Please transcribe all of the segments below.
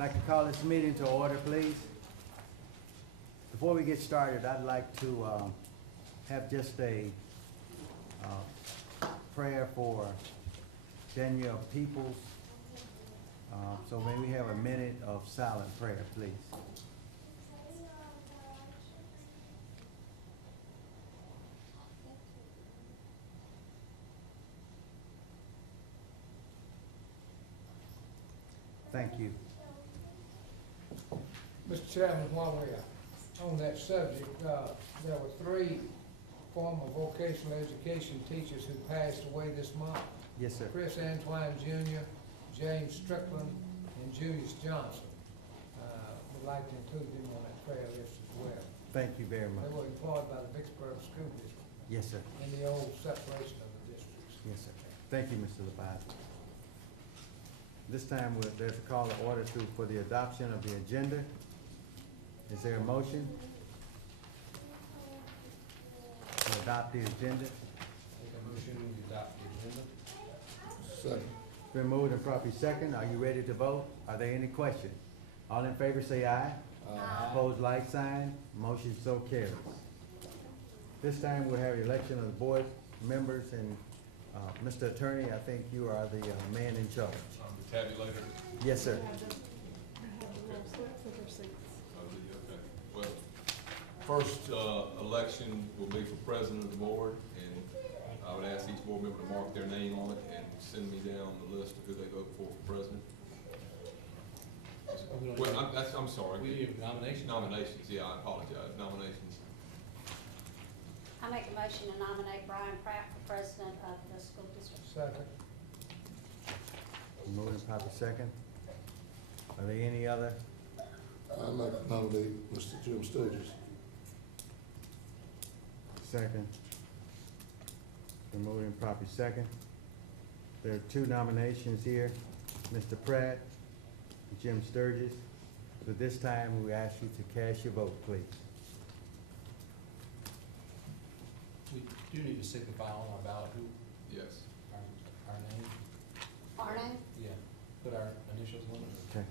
like to call this meeting to order, please. Before we get started, I'd like to have just a prayer for Danielle Peoples. So may we have a minute of silent prayer, please. Thank you. Mr. Chairman, while we're on that subject, there were 3 former vocational education teachers who passed away this month. Yes, sir. Chris Antoine Jr., James Strickland, and Julius Johnson. Would like to include them on that prayer list as well. Thank you very much. They were employed by the Vicksburg School District Yes, sir. in the old separation of the districts. Yes, sir. Thank you, Mr. Levitt. This time, there's a call to order for the adoption of the agenda. Is there a motion to adopt the agenda? Make a motion to adopt the agenda. Second. Been moved and properly second. Are you ready to vote? Are there any questions? All in favor say aye. Aye. Opposed, like sign. Motion so carries. This time, we'll have election of the board members, and Mr. Attorney, I think you are the man in charge. The tabulator? Yes, sir. Okay. Well, first election will be for president of the board, and I would ask each board member to mark their name on it and send me down the list of who they vote for president. Well, I'm sorry. We need nominations. Nominations, yeah, I apologize. Nominations. I make a motion to nominate Brian Pratt for president of the school district. Second. Moved and properly second. Are there any other? I'd like to nominate Mr. Jim Sturgis. Second. Been moved and properly second. There are 2 nominations here, Mr. Pratt, Jim Sturgis. So this time, we ask you to cast your vote, please. We do need to signify on our ballot who, Yes. our name, Our name? yeah, put our initials on it. Okay.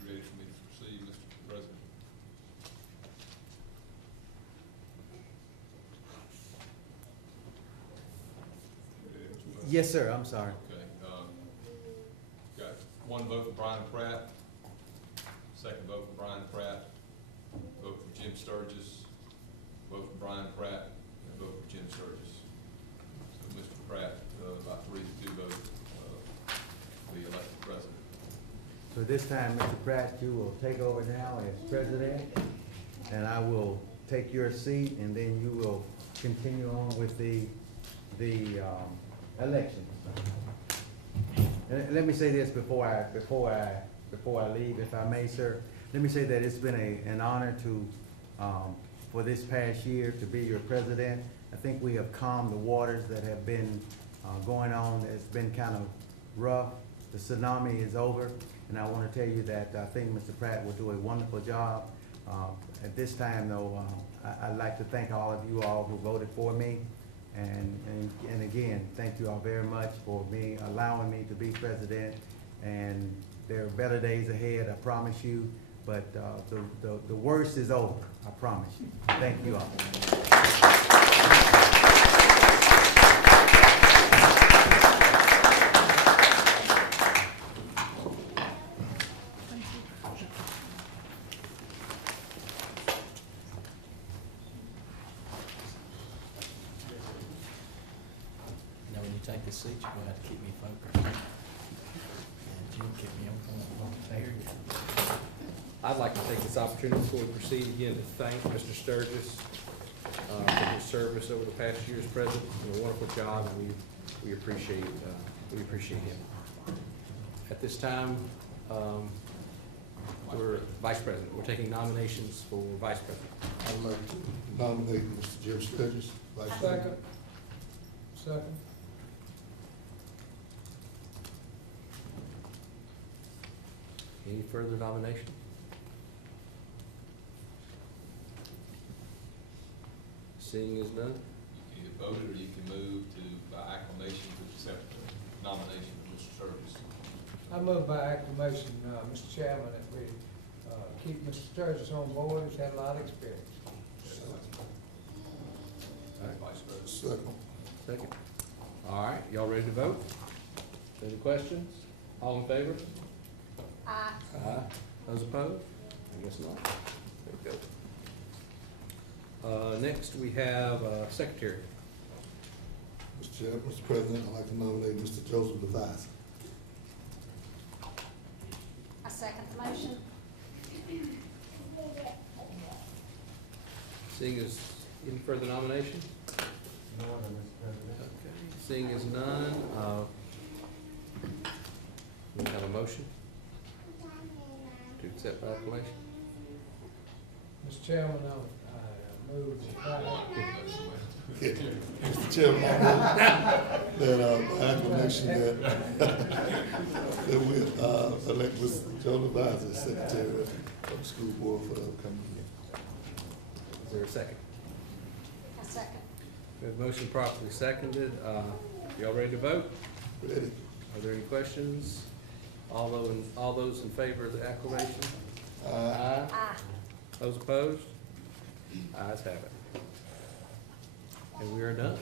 You ready for me to proceed, Mr. President? You ready, Mr. President? Yes, sir, I'm sorry. Okay, got 1 vote for Brian Pratt, 2nd vote for Brian Pratt, vote for Jim Sturgis, vote for Brian Pratt, and vote for Jim Sturgis. So Mr. Pratt, by 3-2 vote, be elected president. So this time, Mr. Pratt, you will take over now as president, and I will take your seat, and then you will continue on with the elections. And let me say this before I leave, if I may, sir. Let me say that it's been an honor to, for this past year, to be your president. I think we have calmed the waters that have been going on. It's been kind of rough. The tsunami is over, and I want to tell you that I think Mr. Pratt will do a wonderful job. At this time, though, I'd like to thank all of you all who voted for me. And again, thank you all very much for allowing me to be president. And there are better days ahead, I promise you. But the worst is over, I promise you. Thank you all. Now, when you take this seat, you're gonna have to keep me focused. And Jim, keep me on point. There you go. I'd like to take this opportunity before we proceed again to thank Mr. Sturgis for his service over the past year as president. He's done a wonderful job, and we appreciate him. At this time, we're vice president. We're taking nominations for vice president. I'd like to nominate Mr. Jim Sturgis, Vice President. Second. Any further nomination? Seeing as none, You can either vote it or you can move to, by acclamation, to accept the nomination of Mr. Sturgis. I move by acclamation, Mr. Chairman, that we keep Mr. Sturgis on board. He's had a lot of experience. Vice President. Second. second. All right, y'all ready to vote? Any questions? All in favor? Aye. Aye. Those opposed? I guess not. There we go. Next, we have secretary. Mr. President, I'd like to nominate Mr. Joseph Levias. I second the motion. Seeing as, any further nomination? No other, Mr. President. Okay. Seeing as none, we have a motion to accept by acclamation. Mr. Chairman, I move by Mr. Chairman, I move that, by acclamation that, that we, elect Mr. Joe Levias as secretary of the school board for the upcoming year. Is there a second? I second. We have a motion properly seconded. Y'all ready to vote? Ready? Are there any questions? All those in favor of the acclamation? Aye. Aye. Those opposed? Ayes have it. And we are done.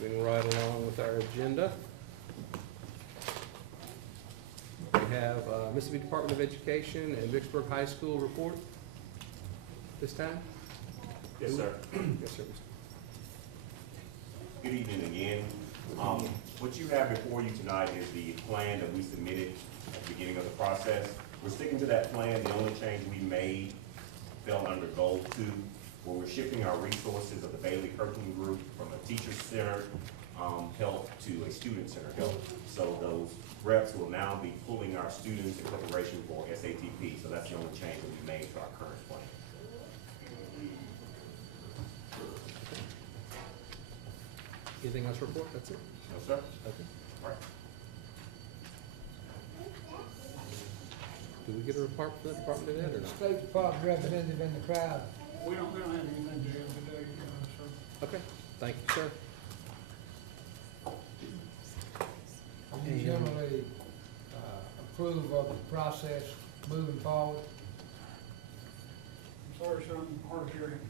Moving right along with our agenda. We have Mississippi Department of Education and Vicksburg High School report this time. Yes, sir. Yes, sir. Good evening again. What you have before you tonight is the plan that we submitted at the beginning of the process. We're sticking to that plan. The only change we made fell under goal 2, where we're shifting our resources of the Bailey Curtin Group from a teacher-centered help to a student-centered help. So those reps will now be pulling our students in preparation for SATP. So that's the only change that we made to our current plan. Anything else to report? That's it? No, sir? Okay. All right. Do we get a report from the Department of Ed or not? State Department representative in the crowd. We don't have anything to do today, sir. Okay, thank you, sir. You generally approve of the process moving forward. I'm sorry, sir, I'm hard of hearing.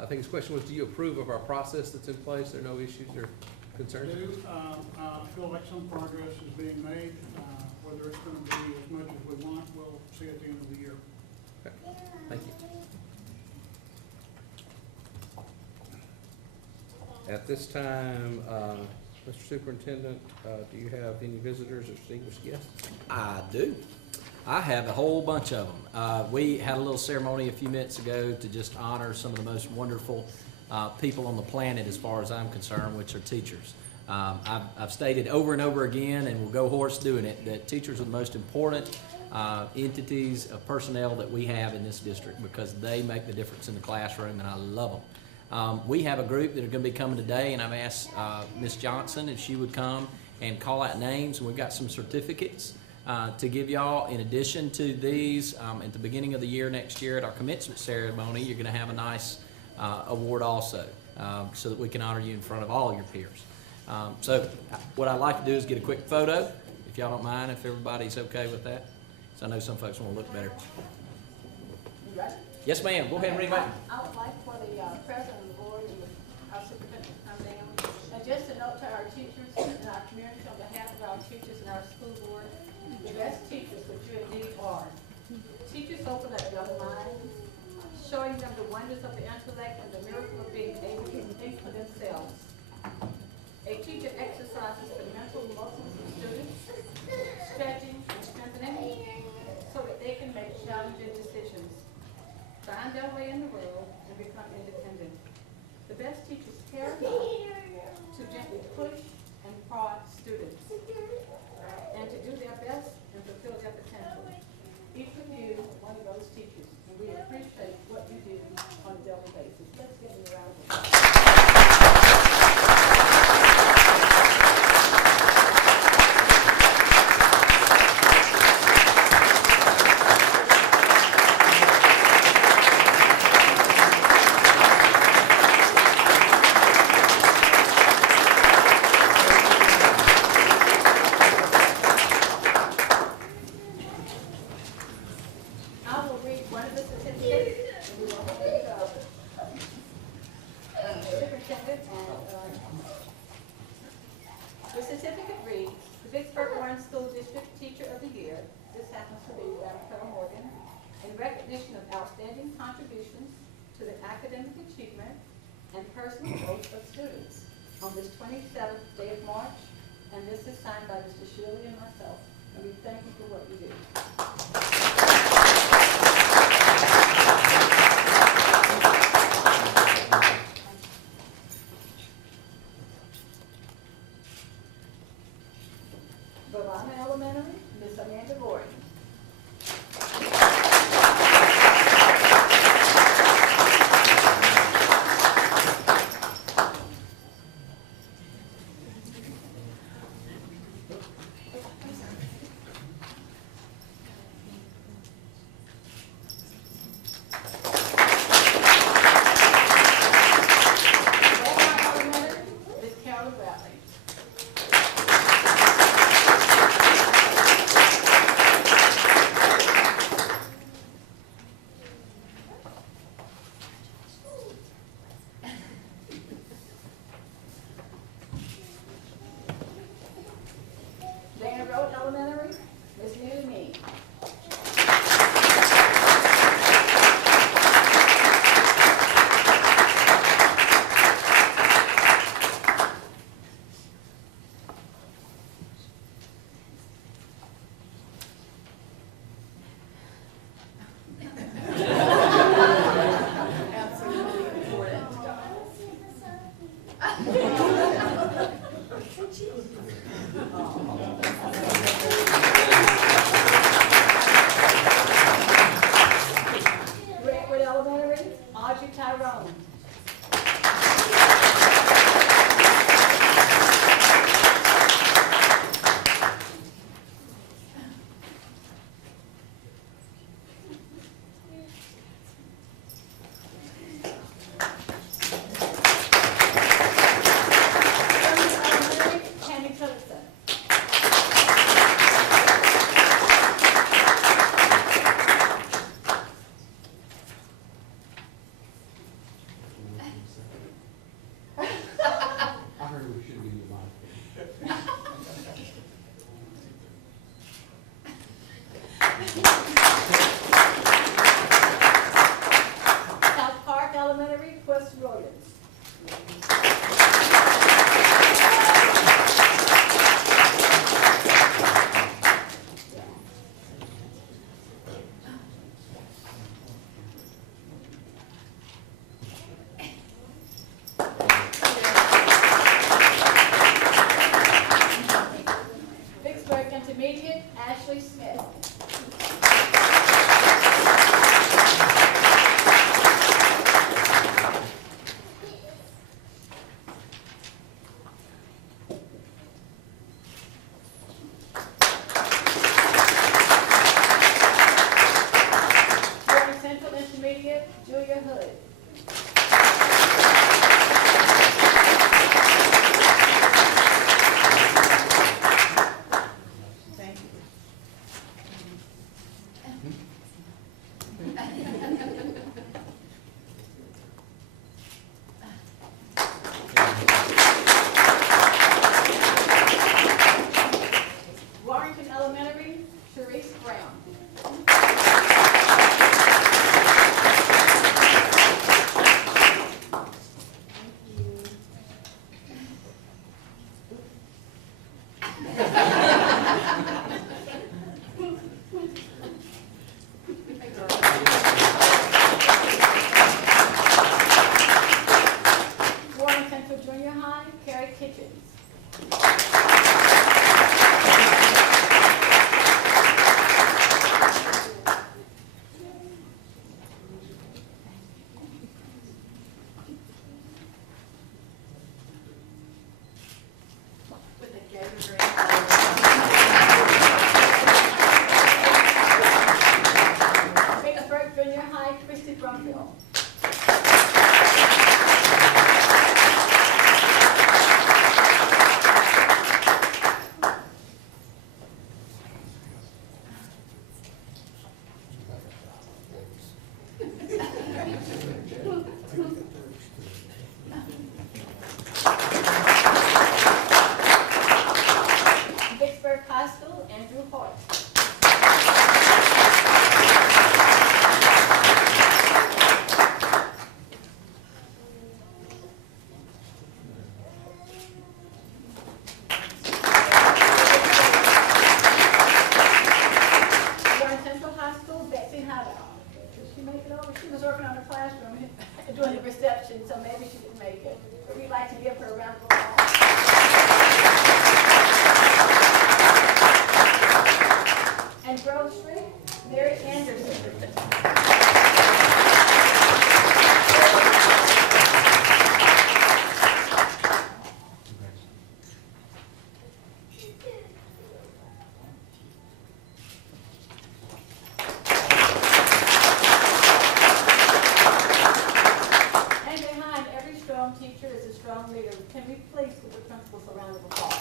I think his question was, do you approve of our process that's in place? There are no issues or concerns? I feel like some progress is being made. Whether it's gonna be as much as we want, we'll see at the end of the year. Okay, thank you. At this time, Mr. Superintendent, do you have any visitors or distinguished guests? I do. I have a whole bunch of them. We had a little ceremony a few minutes ago to just honor some of the most wonderful people on the planet as far as I'm concerned, which are teachers. I've stated over and over again, and we'll go horse doing it, that teachers are the most important entities of personnel that we have in this district because they make the difference in the classroom, and I love them. We have a group that are going to be coming today, and I've asked Ms. Johnson if she would come and call out names, and we've got some certificates to give y'all. In addition to these, at the beginning of the year next year at our commencement ceremony, you're going to have a nice award also, so that we can honor you in front of all your peers. So what I'd like to do is get a quick photo, if y'all don't mind, if everybody's okay with that. So I know some folks want to look better. You ready? Yes, ma'am. Go ahead and read back. I would like for the president of the board and our superintendent to come down. And just a note to our teachers and our community on behalf of our teachers and our school board, the best teachers that you indeed are. Teachers open up young minds, showing them the wonders of the intellect and the miracle of being able to think for themselves. A teacher exercises the mental muscles of students, stretching and strengthening so that they can make challenging decisions, find their way in the world, and become independent. The best teachers care enough to gently push and prod students, and to do their best and fulfill their potential. Each of you is one of those teachers, and we appreciate what you do on a daily basis. Let's give them a round of applause. one of the certificates, and we will have superintendent and, the certificate reads, the Vicksburg Warren School District Teacher of the Year, this happens to be Ramona Morgan, in recognition of outstanding contributions to the academic achievement and personal growth of students on this 27th day of March, and this is signed by Mr. Shirley and myself, and we thank you for what you do. Bavana Elementary, Miss Amanda Gordon. Belmont Elementary, Miss Carolyn Bradley. Dana Road Elementary, Miss New Me. Absolutely important. Redwood Elementary, Audrey Tyrone. Elementary, Tammy Tillotson. I heard we should give you a mic. South Park Elementary, Quest Williams. Vicksburg Intermediate, Ashley Smith. Warren Central Intermediate, Julia Hood. Thank you. Warrington Elementary, Sharice Brown. Warren Central Junior High, Carrie Kitchens. With a Vicksburg Junior High, Christy Brumfield. high school, Betsy Haddock. Did she make it over? She was working on her classroom doing the reception, so maybe she didn't make it. But we'd like to give her a round of applause. And Grove Street, Mary Anderson. And behind every strong teacher is a strong leader. Can we please give the principals a round of applause?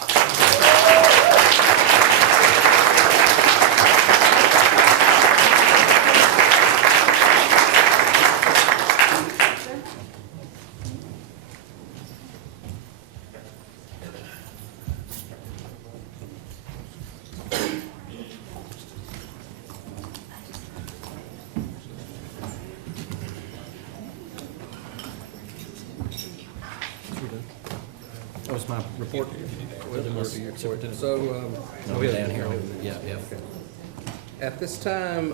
That was my report. So, No, down here. Yeah, yeah. at this time,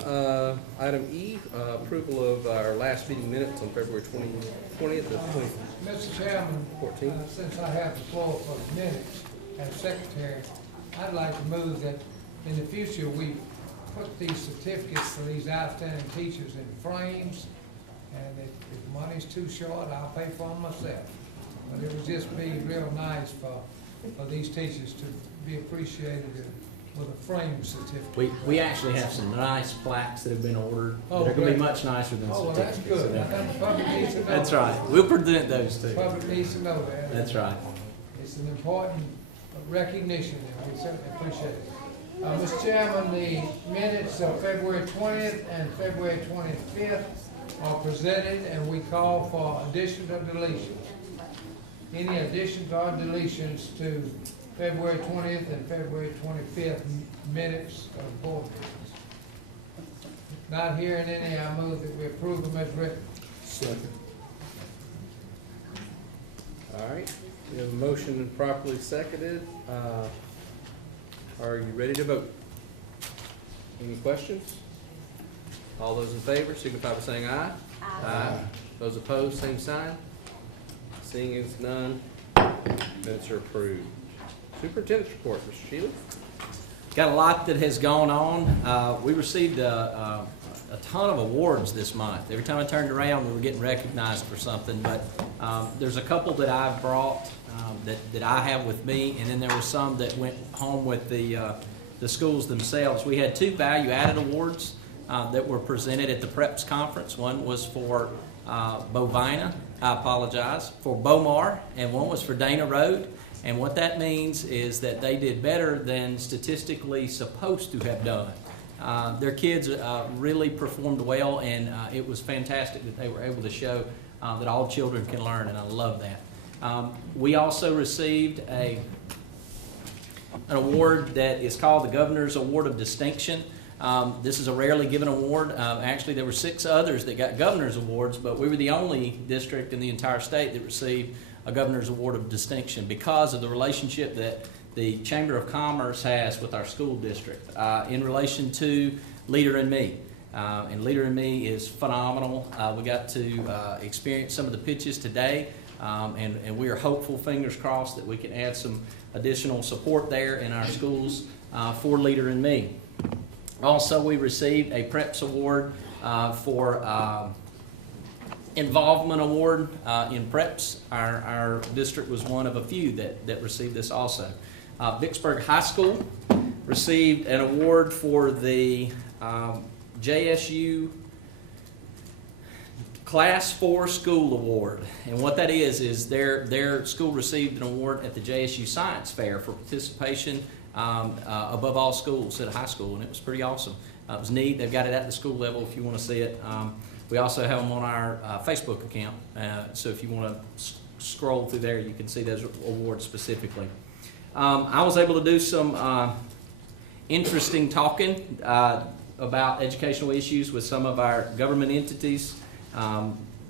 item E, approval of our last meeting minutes on February 20th of Mr. Chairman, 2014. since I have the floor for the minutes as secretary, I'd like to move that in the future, we put these certificates for these outstanding teachers in frames, and if money's too short, I'll pay for them myself. But it would just be real nice for these teachers to be appreciated with a frame certificate. We actually have some nice plaques that have been ordered. Oh, They're gonna be great. much nicer than Oh, well, that's certificates. good. I think the public needs to know. That's right. We'll present those The too. public needs to know that. That's right. It's an important recognition, and we certainly appreciate it. Mr. Chairman, the minutes of February 20th and February 25th are presented, and we call for additions or deletions. Any additions or deletions to February 20th and February 25th minutes of board meetings? Not hearing any, I move that we approve them as written. Second. All right, we have a motion properly seconded. Are you ready to vote? Any questions? All those in favor signify by saying aye. Aye. Those opposed, same sign. Seeing as none, minutes are approved. Superintendent's report, Mr. Shealy. Got a lot that has gone on. We received a ton of awards this month. Every time I turned around, we were getting recognized for something, but there's a couple that I've brought that I have with me, and then there were some that went home with the schools themselves. We had two value-added awards that were presented at the PREPS conference. One was for Bovina, for Bomar, and one was for Dana Road. And what that means is that they did better than statistically supposed to have done. Their kids really performed well, and it was fantastic that they were able to show that all children can learn, and I love that. We also received an award that is called the Governor's Award of Distinction. This is a rarely given award. Actually, there were 6 others that got Governor's Awards, but we were the only district in the entire state that received a Governor's Award of Distinction because of the relationship that the Chamber of Commerce has with our school district in relation to Leader in Me. And Leader in Me is phenomenal. We got to experience some of the pitches today, and we are hopeful, fingers crossed, that we can add some additional support there in our schools for Leader in Me. Also, we received a PREPS award for involvement award in PREPS. Our district was one of a few that received this also. Vicksburg High School received an award for the JSU Class 4 School Award. And what that is their school received an award at the JSU Science Fair for participation above all schools at a high school, and it was pretty awesome. It was neat. They've got it at the school level if you want to see it. We also have them on our Facebook account, so if you want to scroll through there, you can see those awards specifically. I was able to do some interesting talking about educational issues with some of our government entities.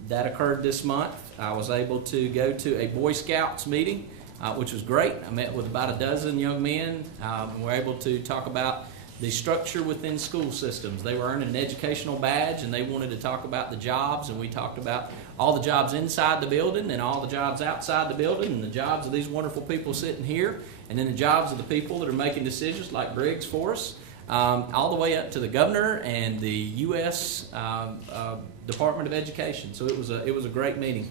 That occurred this month. I was able to go to a Boy Scouts meeting, which was great. I met with about a dozen young men, and we're able to talk about the structure within school systems. They were earning an educational badge, and they wanted to talk about the jobs, and we talked about all the jobs inside the building and all the jobs outside the building and the jobs of these wonderful people sitting here, and then the jobs of the people that are making decisions like Briggs for us, all the way up to the governor and the U.S. Department of Education. So it was a great meeting.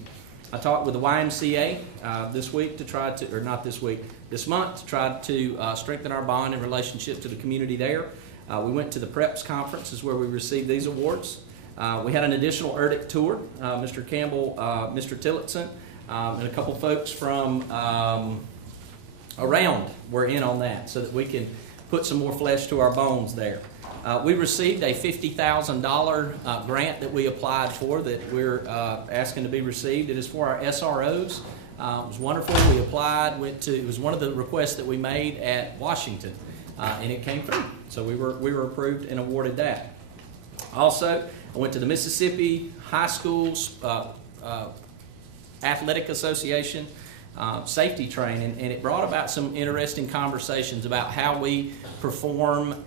I talked with the YMCA this week to try to, or not this week, this month, to try to strengthen our bond and relationship to the community there. We went to the PREPS conference, is where we received these awards. We had an additional ERDIC tour. Mr. Campbell, Mr. Tillotson, and a couple folks from around were in on that, so that we can put some more flesh to our bones there. We received a $50,000 grant that we applied for that we're asking to be received. It is for our SROs. It was wonderful. We applied, it was one of the requests that we made at Washington, and it came through. So we were approved and awarded that. Also, I went to the Mississippi High Schools Athletic Association safety training, and it brought about some interesting conversations about how we perform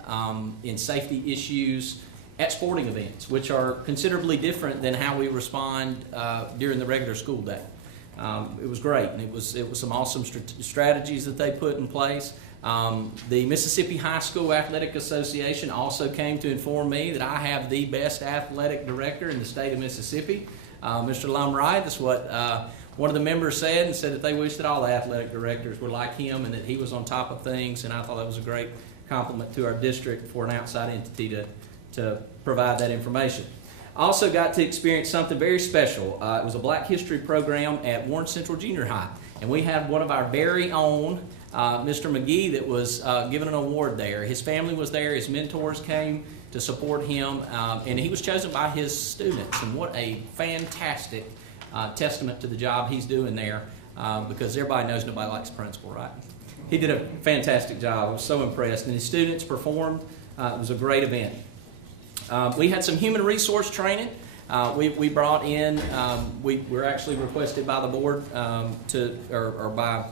in safety issues at sporting events, which are considerably different than how we respond during the regular school day. It was great, and it was some awesome strategies that they put in place. The Mississippi High School Athletic Association also came to inform me that I have the best athletic director in the state of Mississippi, Mr. Lumry. That's what one of the members said, and said that they wish that all the athletic directors were like him and that he was on top of things, and I thought that was a great compliment to our district for an outside entity to provide that information. I also got to experience something very special. It was a Black History program at Warren Central Junior High, and we had one of our very own, Mr. McGee, that was given an award there. His family was there, his mentors came to support him, and he was chosen by his students, and what a fantastic testament to the job he's doing there, because everybody knows nobody likes a principal, right? He did a fantastic job. I was so impressed, and his students performed. It was a great event. We had some human resource training. We brought in, we were actually requested by the board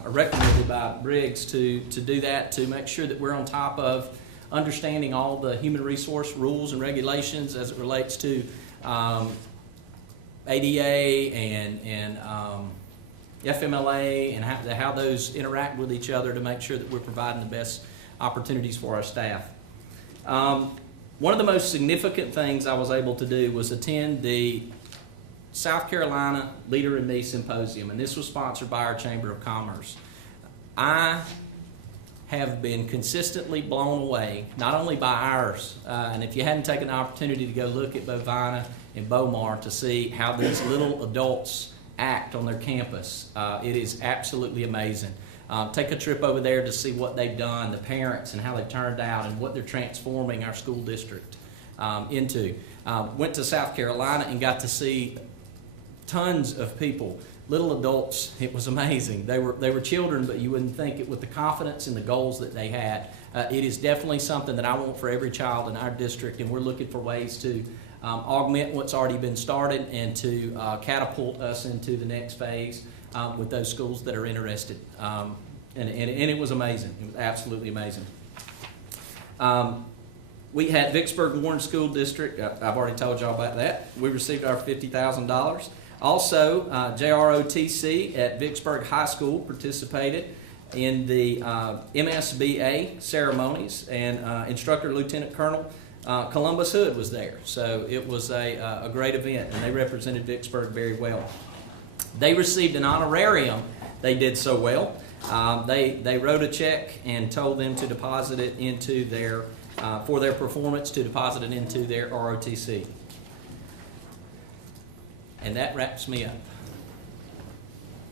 recommended by Briggs to do that, to make sure that we're on top of understanding all the human resource rules and regulations as it relates to ADA and FMLA, and how those interact with each other, to make sure that we're providing the best opportunities for our staff. One of the most significant things I was able to do was attend the South Carolina Leader in Me Symposium, and this was sponsored by our Chamber of Commerce. I have been consistently blown away, not only by ours, and if you hadn't taken the opportunity to go look at Bovina and Beaumar to see how these little adults act on their campus, it is absolutely amazing. Take a trip over there to see what they've done, the parents, and how they've turned out, and what they're transforming our school district into. Went to South Carolina and got to see tons of people, little adults. It was amazing. They were children, but you wouldn't think it, with the confidence and the goals that they had. It is definitely something that I want for every child in our district, and we're looking for ways to augment what's already been started and to catapult us into the next phase with those schools that are interested. And it was amazing. It was absolutely amazing. We had Vicksburg Warren School District. I've already told y'all about that. We received our $50,000. Also, JROTC at Vicksburg High School participated in the MSBA ceremonies, and Instructor Lieutenant Colonel Columbus Hood was there. So it was a great event, and they represented Vicksburg very well. They received an honorarium. They did so well. They wrote a check and told them to deposit it into their, for their performance, to deposit it into their ROTC. And that wraps me up.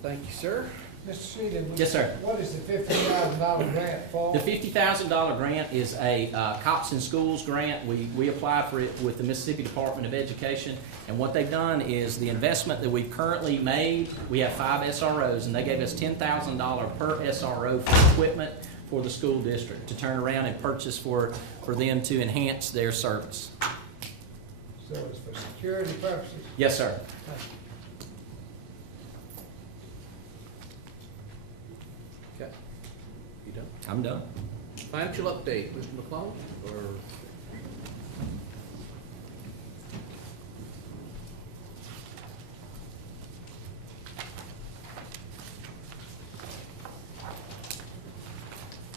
Thank you, sir. Mr. Sheehan? Yes, sir. What is the $50,000 grant for? The $50,000 grant is a Cops in Schools grant. We applied for it with the Mississippi Department of Education, and what they've done is the investment that we've currently made, we have 5 SROs, and they gave us $10,000 per SRO for equipment for the school district to turn around and purchase for them to enhance their service. So it's for security purposes? Yes, sir. Okay. You done? I'm done. Financial update, Mr. McClung, or?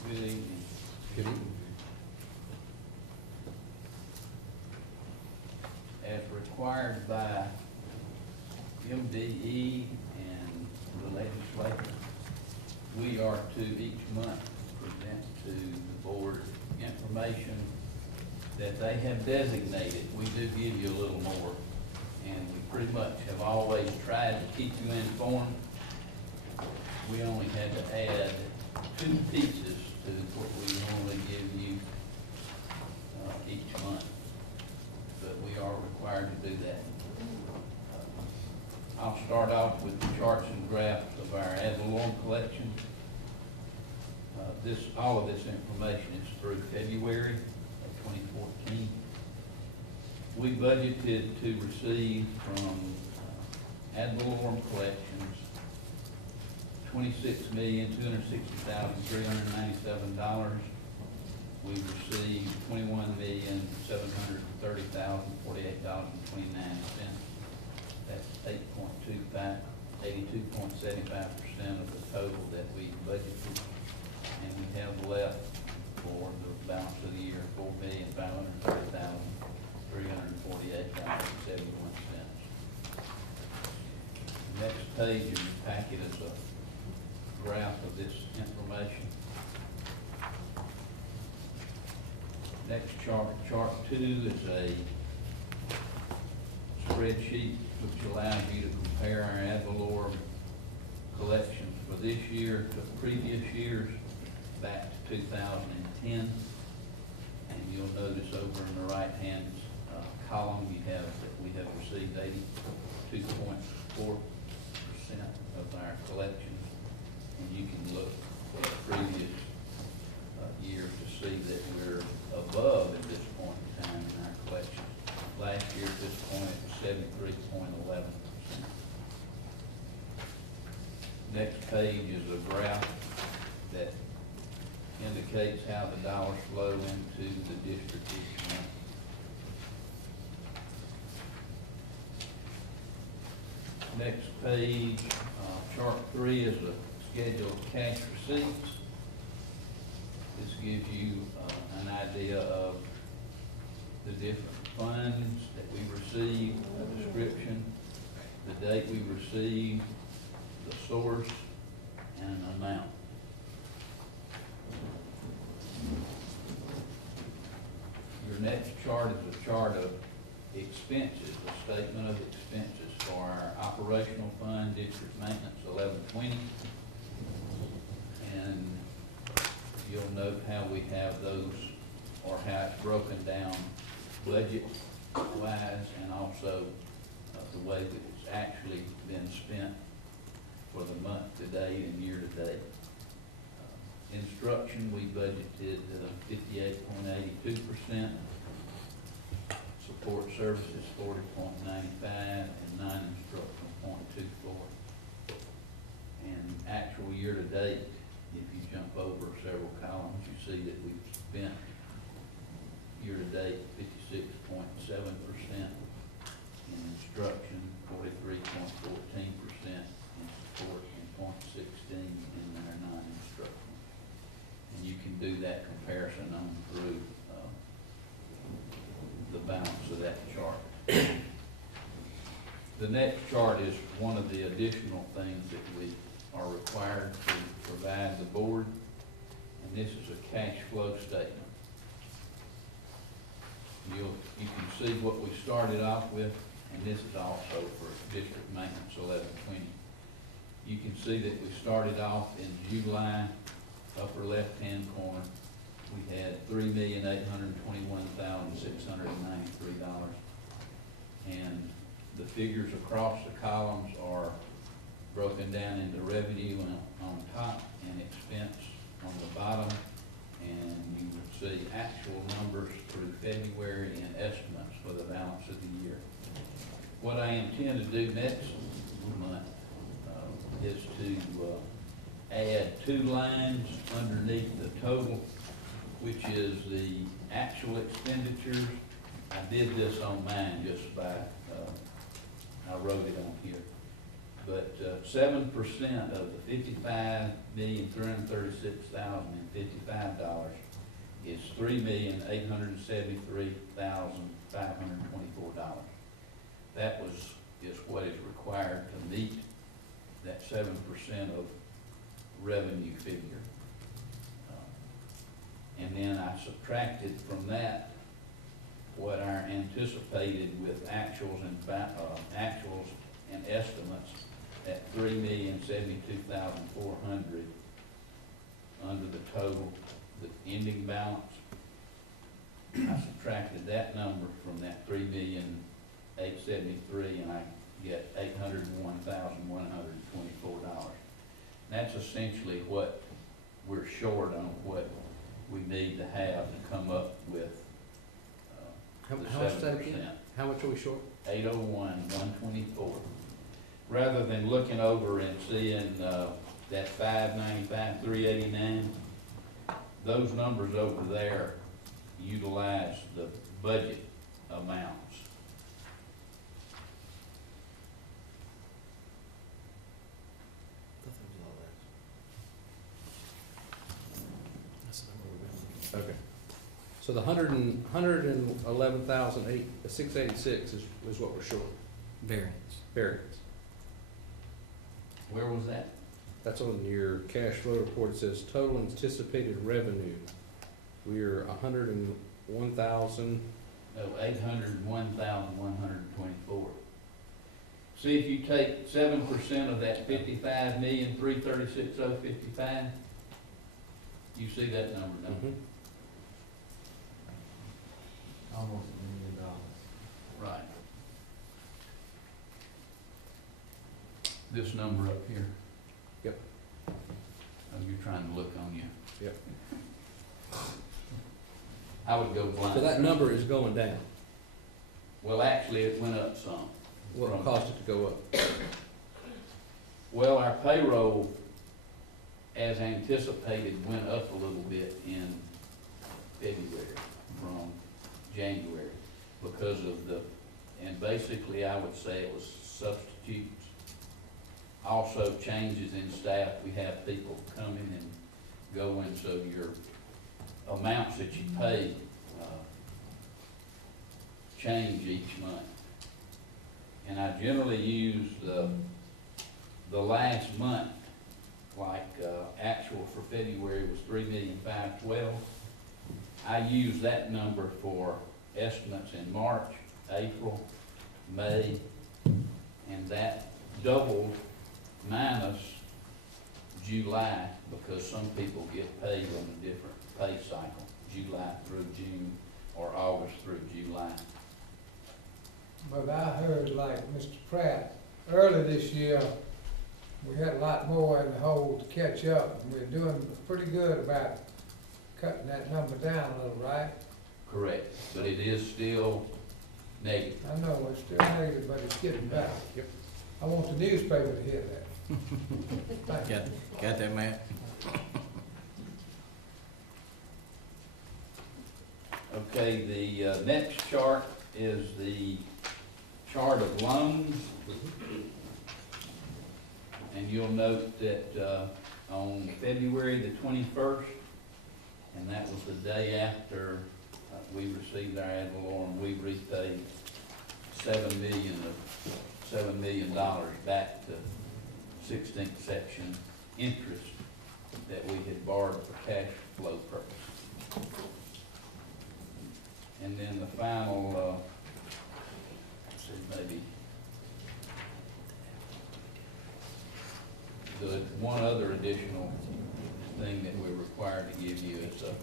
Good evening. Good evening. As required by MDE and the legislature, we are to each month present to the board information that they have designated. We do give you a little more, and we pretty much have always tried to keep you informed. We only had to add 2 pieces to what we normally give you each month, but we are required to do that. I'll start off with the charts and graphs of our ad valorem collection. All of this information is through February of 2014. We budgeted to receive from ad valorem collections $26,260,397. We received $21,730,048.29. That's 82.75% of the total that we budgeted. And we have left for the balance of the year, $4,530,348.71. The next page in the packet is a graph of this information. Next chart, chart 2, is a spreadsheet which allows you to compare our ad valorem collections for this year to previous years back to 2010. And you'll notice over in the right-hand column, you have that we have received 82.4% of our collections. And you can look at previous years to see that we're above at this point in time in our collections. Last year at this point it was 73.11%. Next page is a graph that indicates how the dollars flow into the district each month. Next page, chart 3, is a schedule of cash receipts. This gives you an idea of the different funds that we receive, a description, the date we received, the source, and an amount. Your next chart is a chart of expenses, a statement of expenses for our operational fund, district maintenance 1120. And you'll note how we have those, or how it's broken down budget-wise, and also the way that it's actually been spent for the month to date and year to date. Instruction, we budgeted 58.82%. Support services 40.95%, and non-instructional 0.24%. And actual year to date, if you jump over several columns, you see that we've spent year to date 56.7% in instruction, 43.14% in support, and 0.16% in our non-instructional. And you can do that comparison on through the balance of that chart. The next chart is one of the additional things that we are required to provide the board, and this is a cash flow statement. You can see what we started off with, and this is also for district maintenance 1120. You can see that we started off in July, upper left-hand corner. We had $3,821,693, and the figures across the columns are broken down into revenue on top and expense on the bottom, and you would see actual numbers through February and estimates for the balance of the year. What I intend to do next month is to add 2 lines underneath the total which is the actual expenditures. I did this on mine just by, I wrote it on here. But 7% of the $55,336,055 is $3,873,524. That is what is required to meet that 7% of revenue figure. And then I subtracted from that what our anticipated with actuals and estimates at $3,072,400 under the total, the ending balance. I subtracted that number from that $3,873,000, and I get $801,124. That's essentially what we're short on, what we need to have to come up with How the much is that 7%. again? How much are we short? 801,124. Rather than looking over and seeing that 595, 389, those numbers over there utilize the budget amounts. Okay. So the 111,686 is what we're short, Variance. variance. Where was that? That's on your cash flow report. It says total anticipated revenue. We're 101,000. No, 801,124. See, if you take 7% of that 55,336,055, you see that number, don't you? Almost $1 million. Right. This number up here. Yep. Oh, you're trying to look on you. Yep. I would go blind. So that number is going down. Well, actually, it went up some. What From- caused it to go up? Well, our payroll, as anticipated, went up a little bit in February from January because of and basically I would say it was substitutes. Also changes in staff. We have people coming and going, so your amounts that you pay change each month. And I generally use the last month, like actual for February was $3,512,000. I use that number for estimates in March, April, May, and that doubled minus July, because some people get paid on a different pay cycle, July through June or August through July. But I heard like Mr. Pratt, early this year, we had a lot more in the hole to catch up, and we're doing pretty good about cutting that number down a little, right? Correct, but it is still negative. I know it's still negative, but it's getting better. Yep. I want the newspaper to hear that. Thank you. Got that, Matt? Okay, the next chart is the chart of loans. And you'll note that on February the 21st, and that was the day after we received our ad valorem, we repaid $7 million back to 16th section interest that we had borrowed for cash flow purposes. And then the final, let's see, maybe, the one other additional thing that we're required to give you is a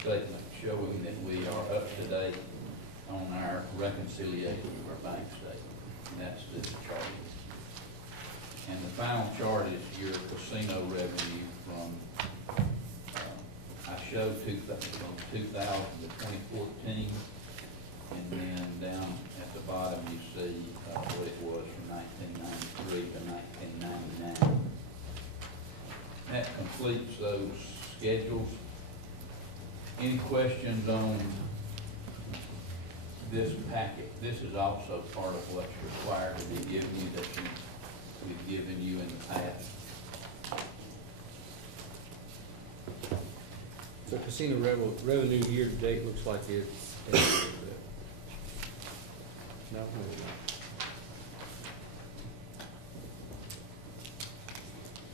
statement showing that we are up to date on our reconciliation of our bank statement. And that's this chart. And the final chart is your casino revenue from, I showed from 2000 to 2014. And then down at the bottom, you see what it was from 1993 to 1999. That completes those schedules. Any questions on this packet? This is also part of what's required to be given you that we've given you in the past. So casino revenue year-to-date looks like it's. No?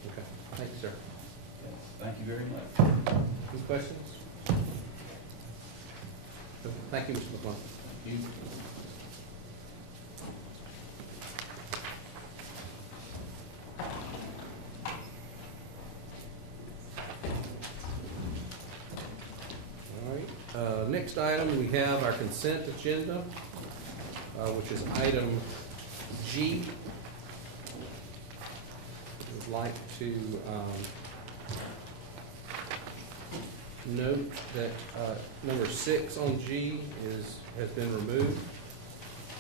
Okay, thank you, sir. Thank you very much. Any questions? Thank you, Mr. McClung. You. All right, next item, we have our consent agenda, which is item G. Would like to note that number 6 on G has been removed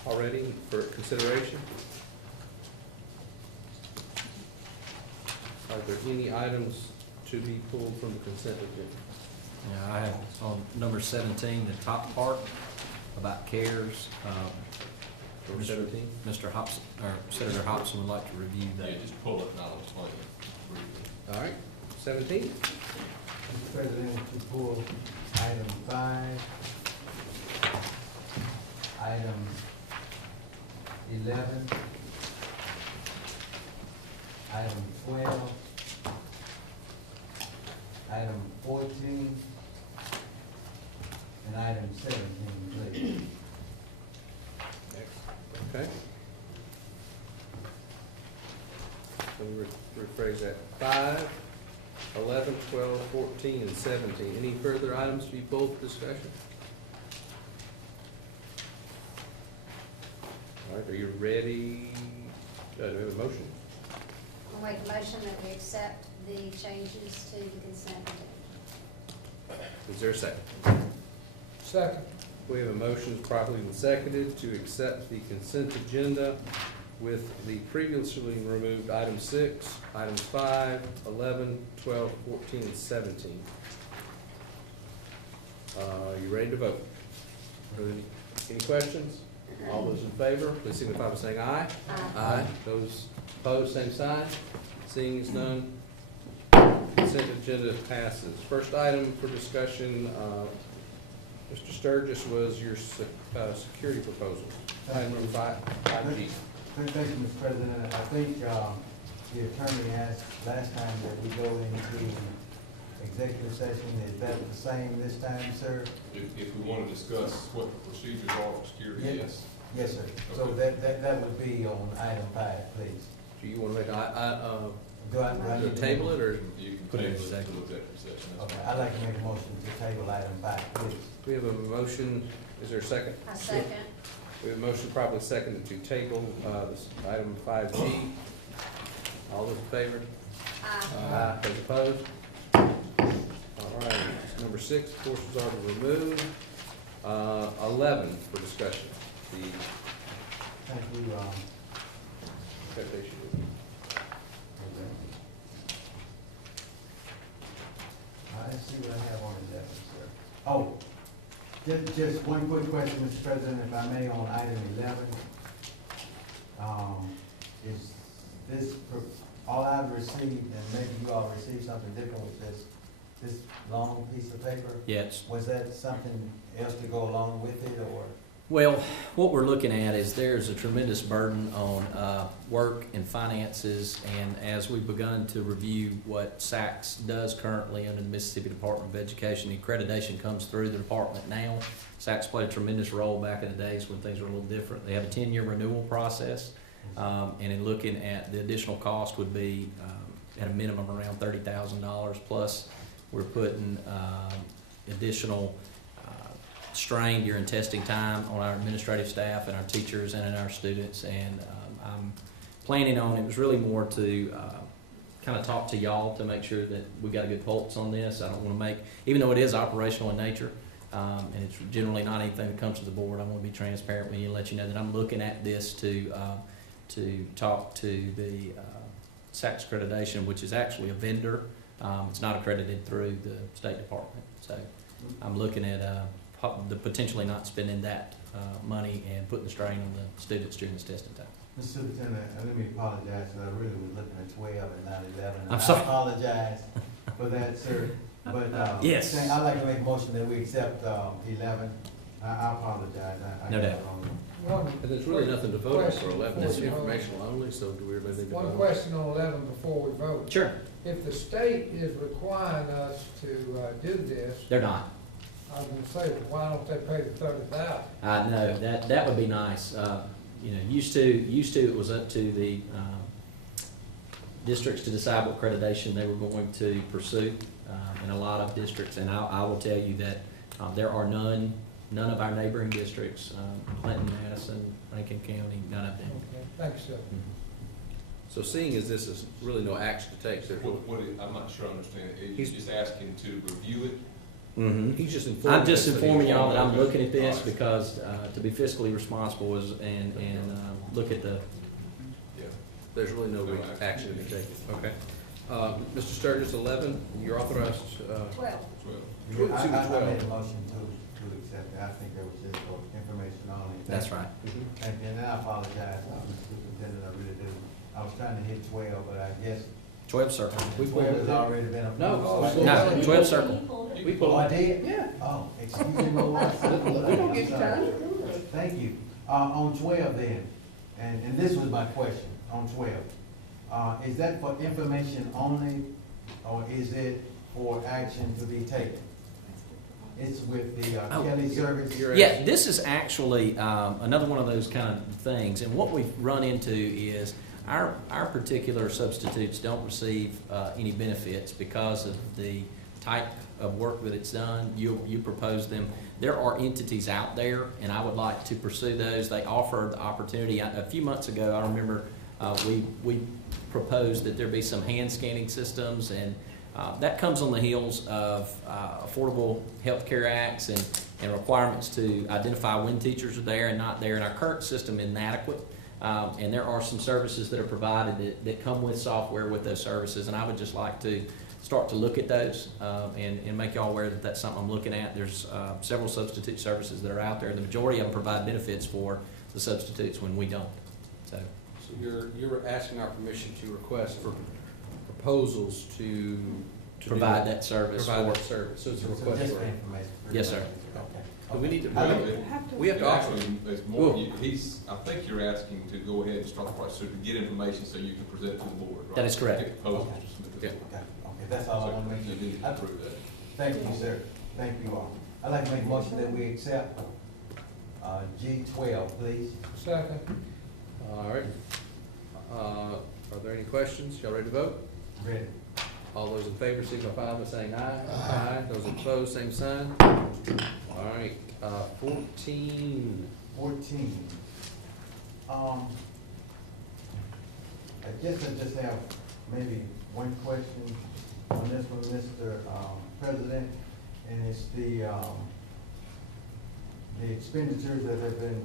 already for consideration. Are there any items to be pulled from the consent agenda? Yeah, I have on number 17, the top part about CARES. Number 17? Mr. Hobson, or Senator Hobson would like to review that. Yeah, just pull it and I'll explain it briefly. All right, 17. Mr. President, to pull item 5, item 11, item 12, item 14, and item 17, please. Okay. Let me rephrase that. 5, 11, 12, 14, and 17. Any further items to be pulled for discussion? All right, are you ready? Do we have a motion? I'll make a motion that we accept the changes to the consent agenda. Is there a second? Second. We have a motion properly and seconded to accept the consent agenda with the previously removed item 6, items 5, 11, 12, 14, and 17. You ready to vote? Any questions? All those in favor, please signify by saying aye. Aye. Those opposed, same sign. Seeing as none, consent agenda passes. First item for discussion, Mr. Sturgis, was your security proposal. Item number 5G. Thank you, Mr. President. I think the attorney asked last time that we go into executive session. Is that the same this time, sir? If we want to discuss what the procedures are for security, yes. Yes, sir. So Okay. that would be on item 5, please. Do you want to make, Do I do need to table it, or You can Put it in table it to executive. executive session. that's Okay, fine. I'd like to make a motion to table item 5, please. we have a motion, is there a second? I second. We have a motion properly seconded to table, this item 5G. All those in favor? Aye. Those opposed? All right, number 6, of course, was already removed. 11 for discussion, the Thank you, accreditation. let's see what I have on the agenda, sir. Oh, just one quick question, Mr. President, if I may, on item 11. Is this, all I've received, and maybe you all received something different with this long piece of paper? Yes. Was that something else to go along with it, or? Well, what we're looking at is there's a tremendous burden on work and finances, and as we've begun to review what SACS does currently under the Mississippi Department of Education, accreditation comes through the department now. SACS played a tremendous role back in the days when things were a little different. They have a 10-year renewal process, and in looking at the additional cost would be at a minimum around $30,000, plus we're putting additional strain during testing time on our administrative staff and our teachers and our students, and I'm planning on, it was really more to kind of talk to y'all to make sure that we got a good pulse on this. I don't want to make, even though it is operational in nature, and it's generally not anything that comes to the board, I want to be transparent with you and let you know that I'm looking at this to talk to the SACS accreditation, which is actually a vendor. It's not accredited through the State Department. So I'm looking at, the potentially not spending that, money and putting the strain on the students during this testing time. Mr. Superintendent, let me apologize, because I really was looking at 12 and not 11. and I'm sorry. I apologize for that, sir, but, Yes. I'd like to make a motion that we accept, 11. I apologize. I No got it doubt. wrong. One And there's really nothing to vote on for question 11, before it's we vote. informational only, so do we really need to One vote? question on 11 before we vote. Sure. If the state is requiring us to do this, They're not. I was gonna say, why don't they pay the 30,000? No, that would be nice. You know, used to it was up to the districts to decide what accreditation they were going to pursue in a lot of districts. And I will tell you that there are none of our neighboring districts, Clinton, Madison, Rankin County, none of them. Okay, thank you, sir. So seeing as this is really no action to take, there's, I'm not sure I understand. He's He's- just asking to review it. he's just informing. I'm just us that he- informing y'all that I'm looking at this Alright. because to be fiscally responsible is, and look at the, Yeah. There's really no action to be taken, okay. Mr. Sturgis, 11, you're authorized, 12. Well, Twelve, I excuse me, 12. made a motion to accept it. I think that was just for information only. that's right. And then I apologize, Mr. Superintendent, I really do. I was trying to hit 12, but I guess 12 circle. We 12 has pulled it. already been approved. No. So I- No, 12 circle. We Oh, pulled I it. did? Yeah. Oh, excuse me, my wife. We don't give you time. Thank you. On 12 then, and this was my question, on 12. Is that for information only, or is it for action to be taken? It's with the Oh, Kelly Service. Yeah, this is actually another one of those kind of things, and what we've run into is our particular substitutes don't receive any benefits because of the type of work that it's done. You propose them. There are entities out there, and I would like to pursue those. They offer the opportunity. A few months ago, I remember we proposed that there be some hand scanning systems, and that comes on the heels of Affordable Health Care Acts and requirements to identify when teachers are there and not there. And our current system is inadequate. And there are some services that are provided that come with software with those services. And I would just like to start to look at those and make y'all aware that that's something I'm looking at. There's several substitute services that are out there. The majority of them provide benefits for the substitutes when we don't. So You're asking our permission to request for proposals to do provide that service Provide for, that service, so it's a So request just for. for information. Yes, sir. Okay. But we need to, I Well, like- it- we have to offer. Actually, it's more, I think you're asking to go ahead and start the process, so to get information so you can present it to the board, right? That is correct. Get proposals to submit to the Yeah. board. Okay, that's all I want to make So sure. you need to approve that. Thank you, sir. Thank you all. I'd like to make a motion that we accept G12, please. Second. All right. Are there any questions? Y'all ready to vote? Ready. All those in favor signify by saying aye. Aye. Those opposed, same sign. All right, 14. 14. I guess I just have maybe one question on this one, Mr. President, and it's the expenditures that have been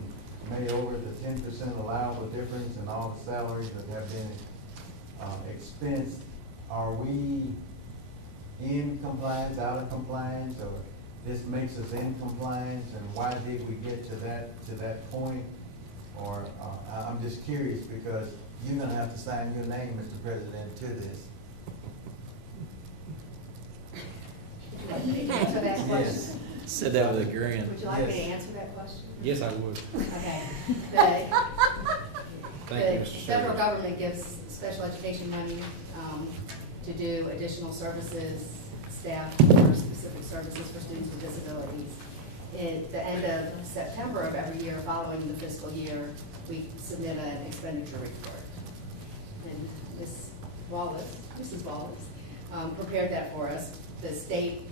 made over the 10% allowable difference in all the salaries that have been expensed. Are we in compliance, out of compliance, or this makes us in compliance, and why did we get to that point? Or, I'm just curious, because you're gonna have to sign your name, Mr. President, to this. Would you like me to answer that question? Yes. said that with a grin. Would you like me to Yes. answer that question? Yes, I would. Okay. Thank you, The Mr. federal Sturgis. government gives special education money to do additional services, staff for specific services for students with disabilities. At the end of September of every year following the fiscal year, we submit an expenditure report. And Mrs. Wallace, prepared that for us. The state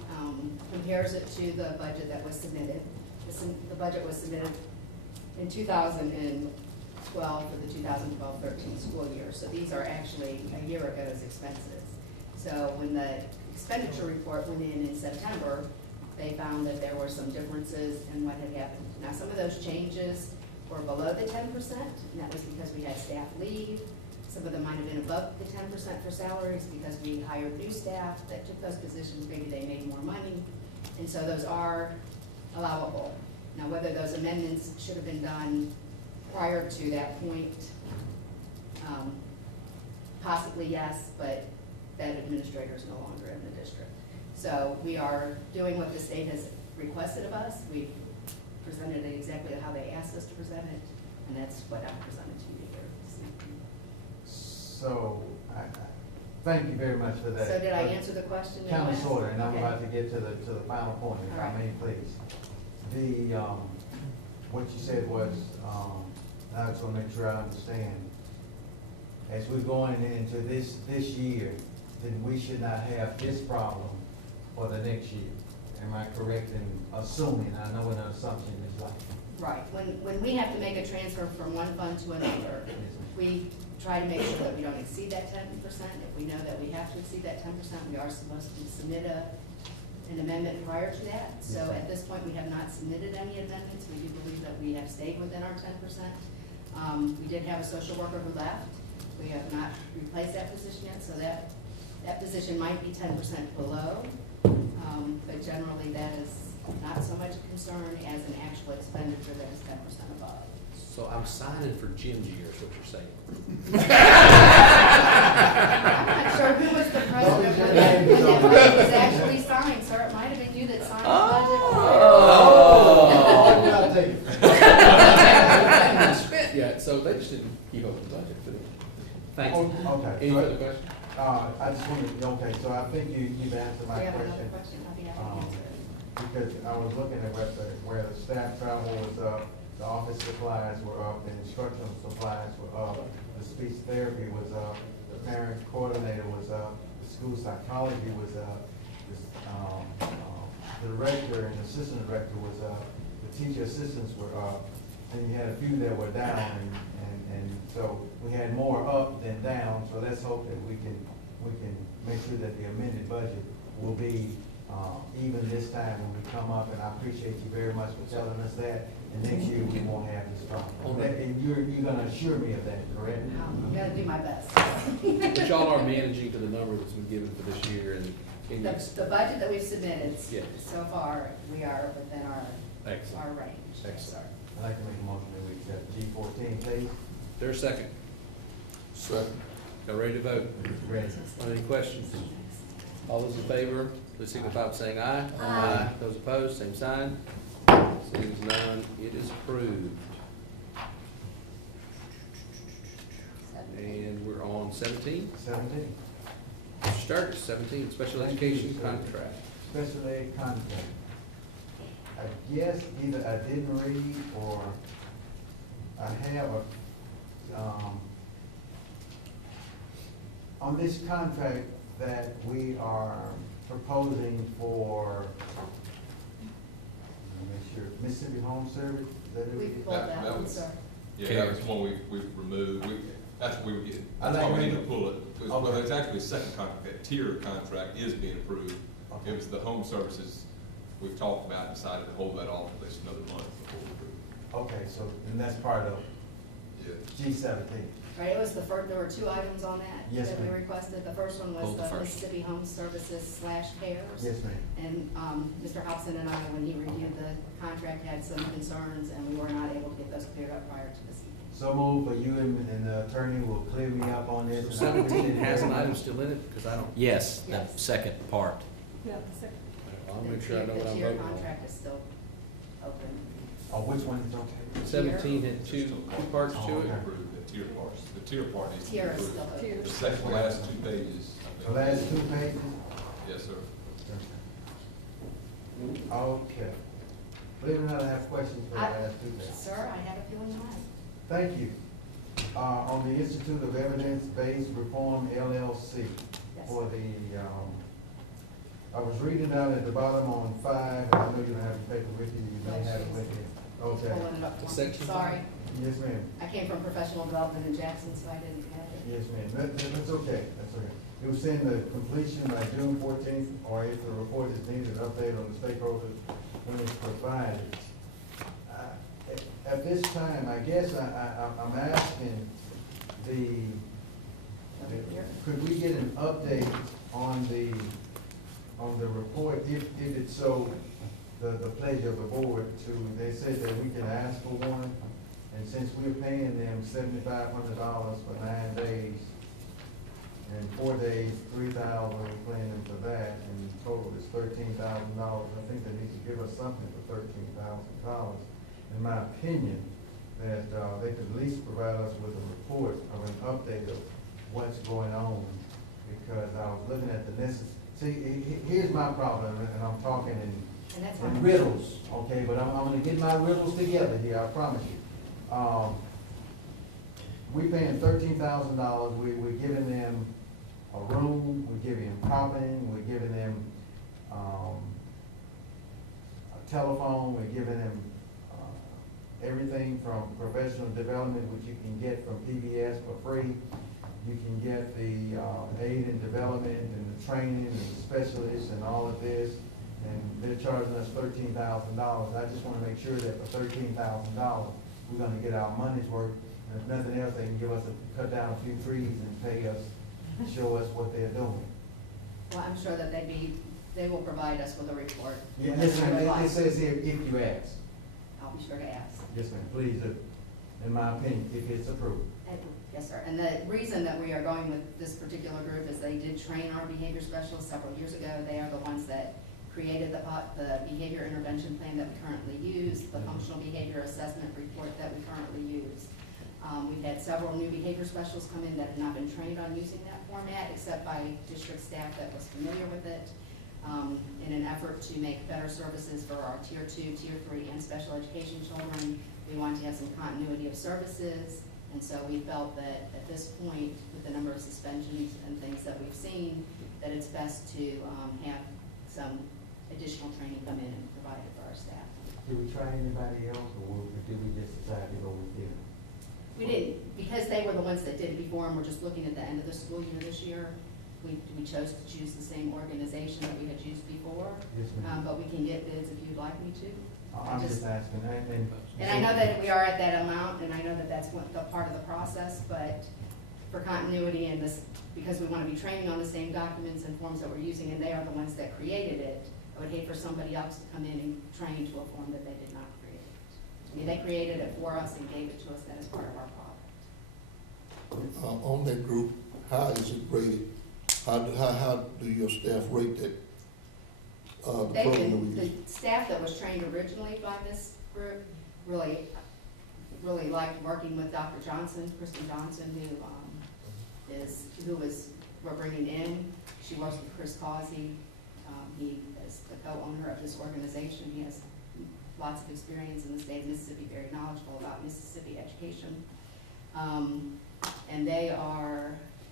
compares it to the budget that was submitted. The budget was submitted in 2012 for the 2012-13 school year. So these are actually a year ago's expenses. So when the expenditure report went in September, they found that there were some differences in what had happened. Now, some of those changes were below the 10%, and that was because we had staff leave. Some of them might have been above the 10% for salaries because we hired new staff that took those positions, maybe they made more money. And so those are allowable. Now, whether those amendments should have been done prior to that point, possibly yes, but that administrator is no longer in the district. So we are doing what the state has requested of us. We've presented it exactly how they asked us to present it, and that's what I've presented to you here this evening. So, thank you very much for that. So did I answer the question? Kind of Yes? sort of, and I'm Okay. about to get to the final point, if All I right. may, please. The, what you said was, I just want to make sure I understand. As we're going into this year, then we should not have this problem for the next year. Am I correct in assuming? I know what an assumption is like. Right. When we have to make a transfer from one fund to another, we try to make sure that we don't exceed that 10%. If we know that we have to exceed that 10%, we are supposed to submit an amendment prior to that. So at this point, we have not submitted any amendments. We do believe that we have stayed within our 10%. We did have a social worker who left. We have not replaced that position yet, so that position might be 10% below. But generally, that is not so much a concern as an actual expenditure that is 10% above. So I'm signing for Jim's year, is what you're saying. I'm not sure who was the president when that budget was actually signed, sir. It might have been you that signed the budget. Oh, I'll take it. It hasn't been spent yet, so they just didn't keep up with the budget. Thank you. Okay. Any further questions? I just wanted, okay, so I think you've answered Do my you have another question. question? I'll be happy to answer it. Because I was looking at where the staff travel was up, the office supplies were up, the instructional supplies were up, the speech therapy was up, the parent coordinator was up, the school psychology was up, the director and assistant director was up, the teacher assistants were up, and you had a few that were down, and so we had more up than down, so let's hope that we can make sure that the amended budget will be even this time when we come up, and I appreciate you very much for telling us that, and next year we won't have this problem. And you're gonna assure me of that, correct? I'm gonna do my best. But y'all are managing to the number that's been given for this year, and can you? The budget that we've submitted Yes. so far, we are within our Excellent. range. Yes, Excellent. sir. I'd like to make a motion that we accept G14, please. There's a second. Second. Y'all ready to vote? Ready. Any questions? All those in favor, please signify by saying aye. Aye. Those opposed, same sign. Seeing none, it is approved. And we're on 17. 17, Mr. Sturgis, 17, special education contract. special ed contract. I guess either I didn't read or I have on this contract that we are proposing for, let me make sure, Mississippi Home Service, is that who We it is? pulled that That one, was- sir. Yeah, that was one we've removed. That's what we were getting, I that's why like we need to it. pull it. Because, well, Okay. there's actually a second contract, that tier contract is being approved. Okay. It was the home services we've talked about, and decided to hold that off at least another month before we approve. Okay, so, and that's part of Yeah. G17. Right, it was the first, there were two items on that Yes, that we ma'am. requested. The first one was Hold the the first. Mississippi Home Services /CARES. Yes, ma'am. And Mr. Hobson and I, when he reviewed the contract, had some concerns, and we were not able to get those cleared up prior to this evening. So move, but you and the attorney will clear me up on this. So and I appreciate 17 has an very item much. still in it, because I don't, Yes, the Yes. second part. Yeah, the second. I'll make sure I know what I'm The tier voting on. contract is still open. Oh, which one is okay? 17 had two parts to it. Approve the tier parts. The tier part needs to be Tier is approved. still open. The second, last two pages. I The think. last two pages? Yes, sir. Okay. Believe it or not, I have questions for the last two pages. Sir, I have a feeling you might. Thank you. On the Institute of Evidence-Based Reform LLC Yes. for the, I was reading down at the bottom on 5, and I know you don't have the paper with you, you may have it with you. Okay. Pulling it up. The section? Sorry, Yes, ma'am. I came from professional development in Jackson, so I didn't have it. Yes, ma'am. That's okay, that's okay. It was saying the completion by June 14th, or if the report is needed, update on the stakeholders when it's provided. At this time, I guess I'm asking could we get an update on on the report, if it's so the pleasure of the board to, they said that we can ask for one, and since we're paying them $7,500 for 9 days, and 4 days, 3,000, we're paying them for that, and in total is $13,000, I think they need to give us something for $13,000. In my opinion, that, they could at least provide us with a report or an update of what's going on, because I was looking at the here's my problem, and I'm talking And that's in fine. riddles, okay, but I'm gonna get my riddles together here, I promise you. We paying $13,000, we're giving them a room, we're giving them propping, we're giving them, a telephone, we're giving them, everything from professional development, which you can get from PBS for free. You can get the, aid in development and the training and the specialists and all of this, and they're charging us $13,000. I just wanna make sure that for $13,000, we're gonna get our money's worth. And if nothing else, they can give us cut down a few trees and pay us, show us what they're doing. Well, I'm sure that they will provide us with a report. Yes, ma'am, it says here, if you ask. I'll be sure to ask. Yes, ma'am, please do, in my opinion, if it's approved. Yes, sir. And the reason that we are going with this particular group is they did train our behavior specialists several years ago. They are the ones that created the behavior intervention plan that we currently use, the functional behavior assessment report that we currently use. We've had several new behavior specialists come in that have not been trained on using that format, except by district staff that was familiar with it. In an effort to make better services for our tier 2, tier 3, and special education children, we want to have some continuity of services. And so we felt that at this point, with the number of suspensions and things that we've seen, that it's best to have some additional training come in and provide it for our staff. Did we try anybody else, or did we just decide to go with them? We didn't, because they were the ones that did it before, and we're just looking at the end of the school year this year. We chose to choose the same organization that we had used before. Yes, ma'am. But we can get bids if you'd like me to. I'm just asking, And I know that we are at that amount, and I know that that's the part of the process, but for continuity and this, because we want to be training on the same documents and forms that we're using, and they are the ones that created it, I would hate for somebody else to come in and train to a form that they did not create. I mean, they created it for us and gave it to us, that is part of our product. On that group, how is it rated? How do your staff rate that, the program that we The use? staff that was trained originally by this group really liked working with Dr. Johnson, Kristen Johnson, who we're bringing in. She works with Chris Causey. He is the co-owner of this organization. He has lots of experience in the state of Mississippi, very knowledgeable about Mississippi education. And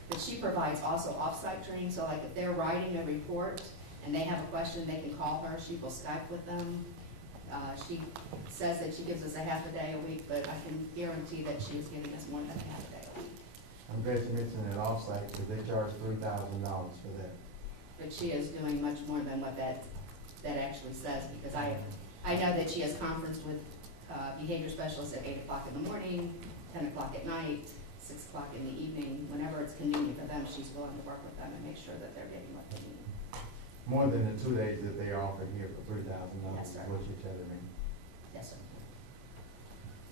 but she provides also off-site training, so like if they're writing a report and they have a question, they can call her, she will Skype with them. She says that she gives us a half a day a week, but I can guarantee that she is giving us more than a half a day a week. I'm glad you mentioned that off-site, because they charge $3,000 for that. But she is doing much more than what that actually says, because I know that she has conference with behavior specialists at 8 o'clock in the morning, 10 o'clock at night, 6 o'clock in the evening. Whenever it's convenient for them, she's willing to work with them and make sure that they're getting what they need. More than the 2 days that they offer here for $3,000, Yes, is sir. what you're telling me. Yes, sir.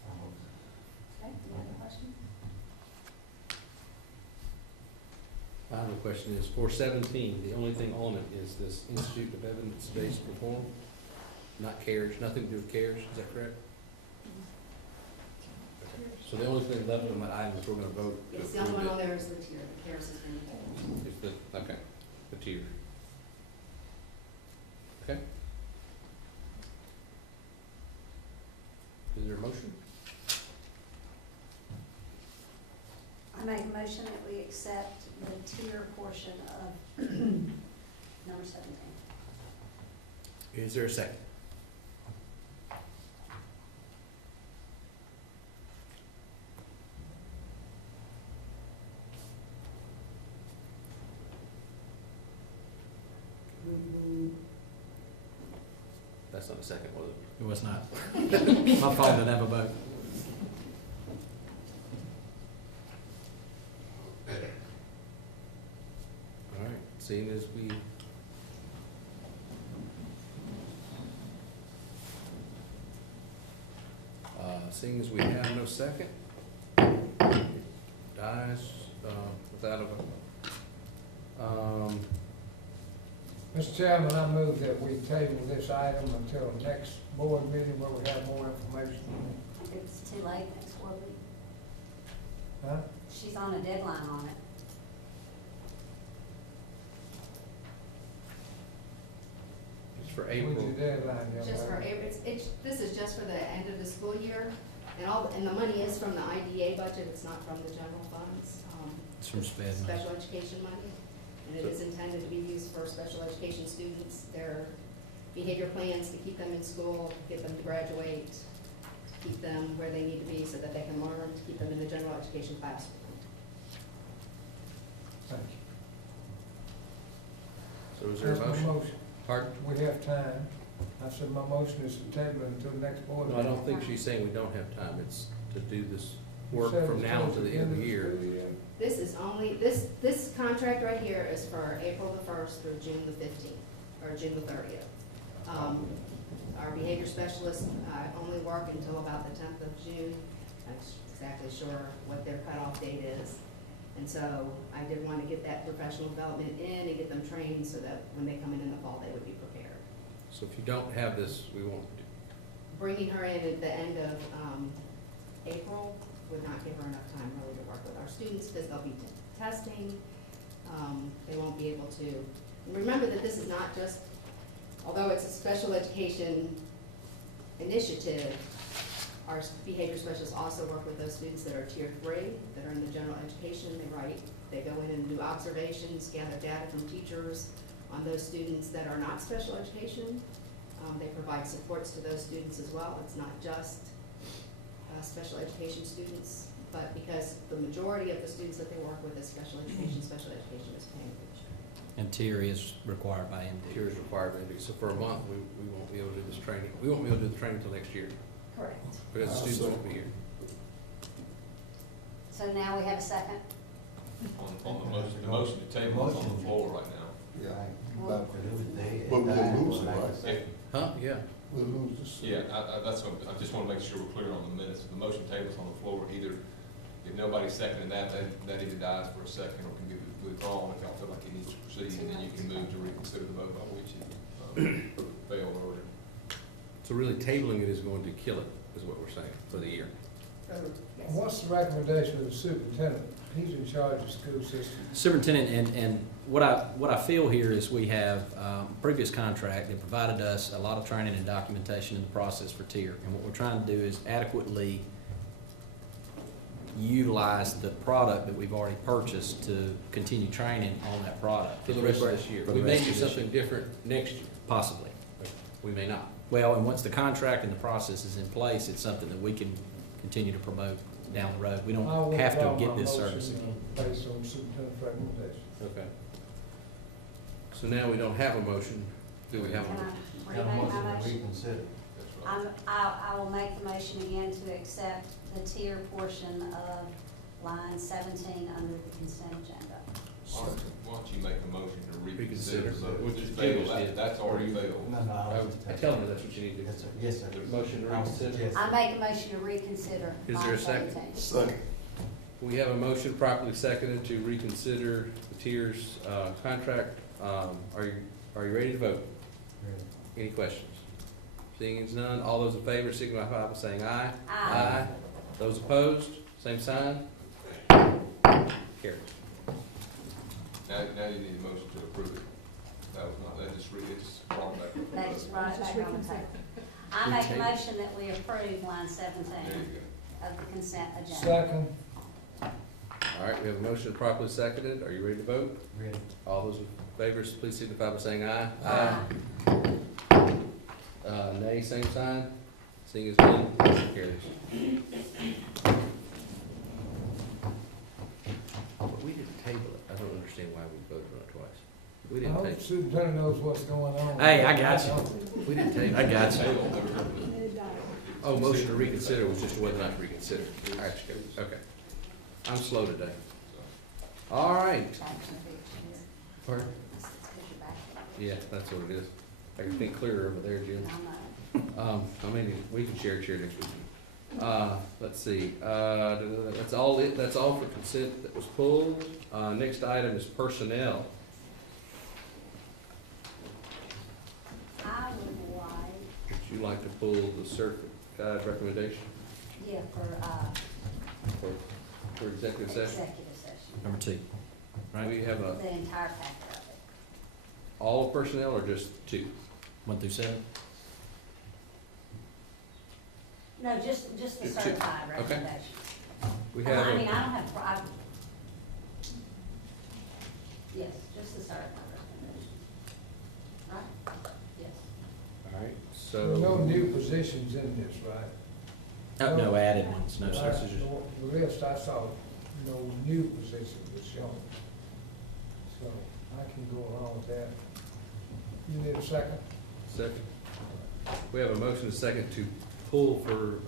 I hope so. Okay, any other questions? My other question is, for 17, the only thing on it is this Institute of Evidence-Based Reform, not CARES, nothing to do with CARES, is that correct? So the only thing left on that item is we're gonna vote to Yes, the only one approve on it. there is the tier, the care system. Is the, okay, the tier. Okay. Is there a motion? I make a motion that we accept the tier portion of number 17. Is there a second? That's not a second, was it? It was not. My phone didn't have a vote. All right, seeing as we seeing as we have no second, dies, without a vote. Mr. Chairman, I move that we table this item until next board meeting where we have more information. It's too late next week. Huh? She's on a deadline on it. It's for What's April. your deadline, young Just for, lady? this is just for the end of the school year, and the money is from the IDA budget, it's not from the general funds. It's from SPED money. Special education money, and it is intended to be used for special education students, their behavior plans to keep them in school, get them to graduate, keep them where they need to be so that they can learn, to keep them in the general education classroom. Thank you. So is there a That's my motion? Pardon? We have time. I said my motion is to table it until next board No, I meeting. don't think she's saying we don't have time. It's to do this You work said from it's now towards to the end of the year. school year. This is only, this contract right here is for April the 1st through June the 15th, or June the 30th. Our behavior specialists only work until about the 10th of June. I'm not exactly sure what their cutoff date is. And so I did want to get that professional development in and get them trained so that when they come in the fall, they would be prepared. So if you don't have this, we won't do. Bringing her in at the end of April would not give her enough time really to work with our students because they'll be testing. They won't be able to, and remember that this is not just, although it's a special education initiative, our behavior specialists also work with those students that are tier 3, that are in the general education. They go in and do observations, gather data from teachers on those students that are not special education. They provide supports to those students as well. It's not just special education students, but because the majority of the students that they work with is special education is Cambridge. And tier is required by MD. Tier is required maybe. So for a month, we won't be able to do this training. We won't be able to do the training until next year Correct. because the students won't be here. So now we have a second? On the motion to table is on the floor right now. Yeah. Well, But we'll lose it, right? If, Huh? Yeah. We'll lose this. yeah, that's what, I just want to make sure we're clear on the minutes. If the motion table is on the floor, either, if nobody's seconding that either dies for a second or can be withdrawn if y'all feel like it needs to proceed, and then you can move to reconsider the vote by which it failed earlier. So really tabling it is going to kill it, is what we're saying, for the year. Yes. What's the recommendation of the superintendent? He's in charge of the school system. Superintendent, and what I feel here is we have previous contract that provided us a lot of training and documentation in the process for tier. And what we're trying to do is adequately utilize the product that we've already purchased to continue training on that product. For the rest of this year. For the We may rest do of this something year. different next year. Possibly. We may not. Well, and once the contract and the process is in place, it's something that we can continue to promote down the road. We I'll don't have to withdraw get my this motion, service again. Based on superintendent's recommendation. Okay. So now we don't have a motion. Do we have a Can motion? I remake my motion? Reconsider. That's right. I will make the motion again to accept the tier portion of line 17 under the consent agenda. Why don't you make a motion to reconsider? Reconsider. So Which it's is failed. good. That's already failed. No, no, I was I tell her that's what you need to do. Yes, sir. Yes, sir. Motion to reconsider. Yes, sir. I make a motion to reconsider Is there a line second? 17. Second. We have a motion properly seconded to reconsider the tiers contract. Are you ready to vote? Any questions? Seeing as none, all those in favor signify by saying aye. Aye. Those opposed, same sign. Carried. Now you need a motion to approve it. That was not, that just brought it back. That just brought it back on the table. I make a motion that we approve line 17 There you go. of the consent agenda. Second. All right, we have a motion properly seconded. Are you ready to vote? Ready. All those in favor, please signify by saying aye. Aye. Nay, same sign. Seeing as none, motion carries. But we didn't table it. I don't understand why we voted on it twice. We I didn't hope the table superintendent knows what's going on. Hey, I got you. it. We didn't table I it. got you. Failed, never heard of it. Oh, motion to reconsider was just whether or not to reconsider. All right, okay. I'm slow today. All right. Pardon? Yeah, that's what it is. I can think clearer over there, Jim. I mean, we can share a chair next week. Let's see, that's all for consent that was pulled. Next item is personnel. I would like, Would you like to pull the certified recommendation yeah, for executive session? executive session. Number 2, right? We have The entire packet of it. all personnel or just 2? 1 through 7? No, just the Just two. certified Okay. recommendation. We I have, mean, I don't have, yes, just the certified recommendation. Right? Yes. all right, There are no so, new positions in this, right? Oh, no added ones, no, sir. The list I saw, no new position was shown. So I can go along with that. You need a second? second. We have a motion and a second to pull for,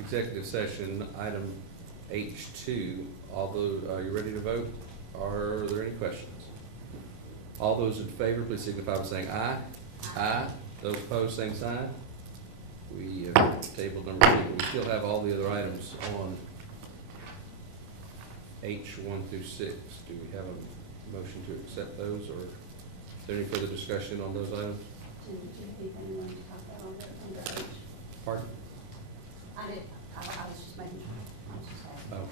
executive session, item H2. Although, are you ready to vote? Are there any questions? All those in favor, please signify by saying aye. Aye. Those opposed, same sign. We tabled number 2. We still have all the other items on H1 through 6. Do we have a motion to accept those, or is there any further discussion on those items? Do you think anyone to talk about under H? Pardon? I was just making sure. I was just asking. Oh.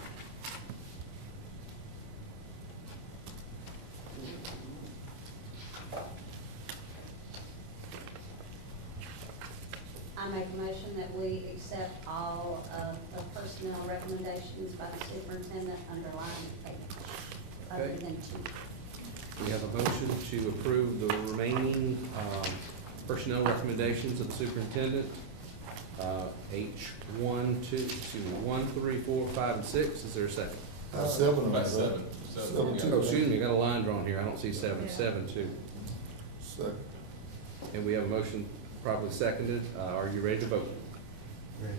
I make a motion that we accept all of the personnel recommendations by the superintendent under line H, other Okay. than 2. We have a motion to approve the remaining personnel recommendations of the superintendent. H1, 1, 3, 4, 5, and 6. Is there a second? 7 on About that. 7. Seven, Yeah. too. Oh, excuse me, I got a line drawn here. I don't see 7. 7, 2. Second. And we have a motion properly seconded. Are you ready to vote? Ready?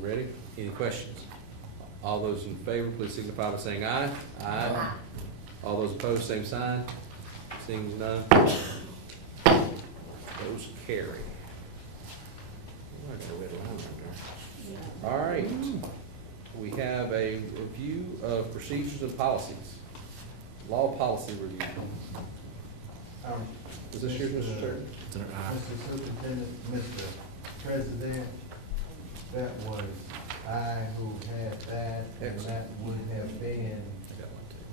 Ready? Any questions? All those in favor, please signify by saying aye. Aye. All those opposed, same sign. Seeing none. Those carry. Oh, I got a red line right there. All right. We have a review of procedures and policies. Law policy review. Is this yours, Mr. Chairman? It's under I. Mr. Superintendent, Mr. President, that was I who had that, and Excellent. that would have been, I got one too.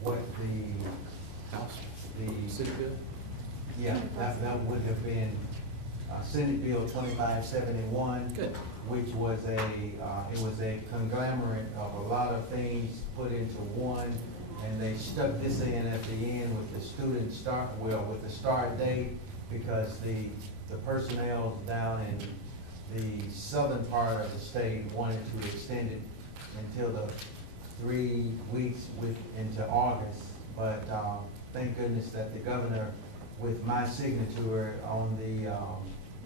what the, House. the, City bill? yeah, that would have been, Senate Bill 2571. Good. Which was it was a conglomerate of a lot of things put into one, and they stuck this in at the end with the student start, with the start date, because the personnel down in the southern part of the state wanted to extend it until the 3 weeks into August. But thank goodness that the governor, with my signature on the,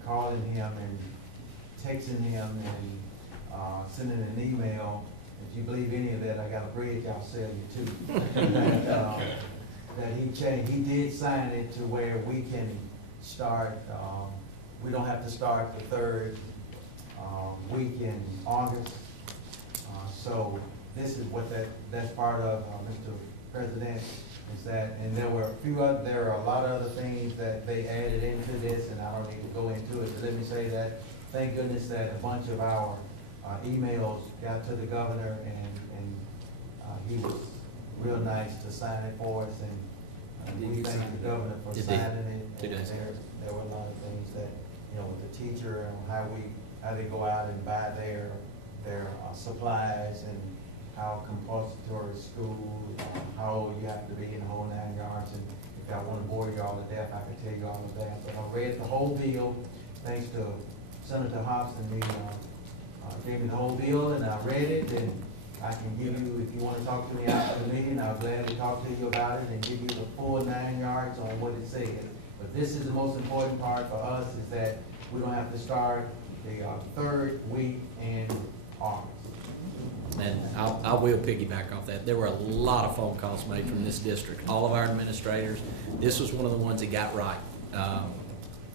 calling him and texting him and sending an email, if you believe any of that, I got a bridge I'll sell you too. That he changed, he did sign it to where we can start, we don't have to start the 3rd week in August. So this is what that's part of, Mr. President, is that, and there are a lot of other things that they added into this, and I don't need to go into it, but let me say that, thank goodness that a bunch of our emails got to the governor, and he was real nice to sign it for us, and we thank the governor for It did. signing it. 2 days. And there were a lot of things that, with the teacher, and how they go out and buy their supplies, and how compulsory school, how old you have to be in the whole 9 yards, and if I want to bore you all to death, I can tell you all of that. But I read the whole bill, thanks to Senator Hobson, he gave me the whole bill, and I read it, and I can give you, if you want to talk to me after the meeting, I'll gladly talk to you about it and give you the full 9 yards on what it says. But this is the most important part for us, is that we don't have to start the 3rd week in August. And I will piggyback off that. There were a lot of phone calls made from this district, all of our administrators. This was one of the ones that got right.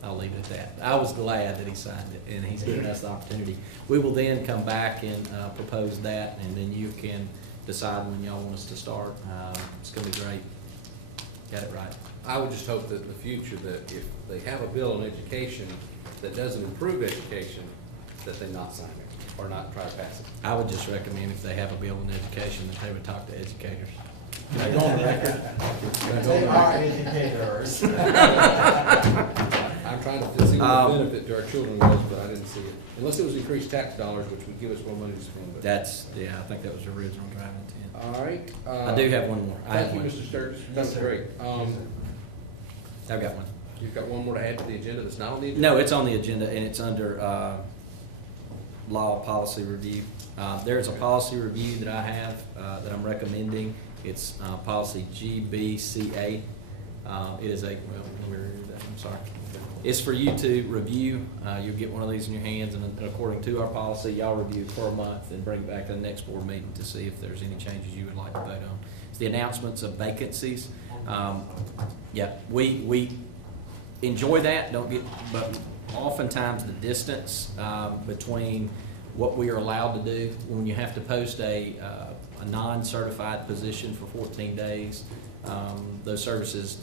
I'll leave it at that. I was glad that he signed it, and he's given us the opportunity. We will then come back and propose that, and then you can decide when y'all want us to start. It's gonna be great. Got it right. I would just hope that in the future that if they have a bill on education that doesn't improve education, that they not sign it or not try to pass it. I would just recommend if they have a bill in education, that they would talk to educators. Can I go on the record? They are educators. I'm trying to see what the benefit to our children was, but I didn't see it. Unless it was increased tax dollars, which would give us more money to spend. But That's, yeah, I think that was the original driving intent. all right. I do have one more. I have Thank you, one. Mr. Sturgis. Yes, That's sir. great. I've got one. You've got one more to add to the agenda that's not on the agenda? No, it's on the agenda, and it's under law policy review. There's a policy review that I have that I'm recommending. It's policy GBCA. It is a, well, where is that? I'm sorry. It's for you to review. You'll get one of these in your hands, and according to our policy, y'all review it for a month and bring it back to the next board meeting to see if there's any changes you would like to vote on. It's the announcements of vacancies. Yeah, we enjoy that, but oftentimes the distance between what we are allowed to do, when you have to post a non-certified position for 14 days, those services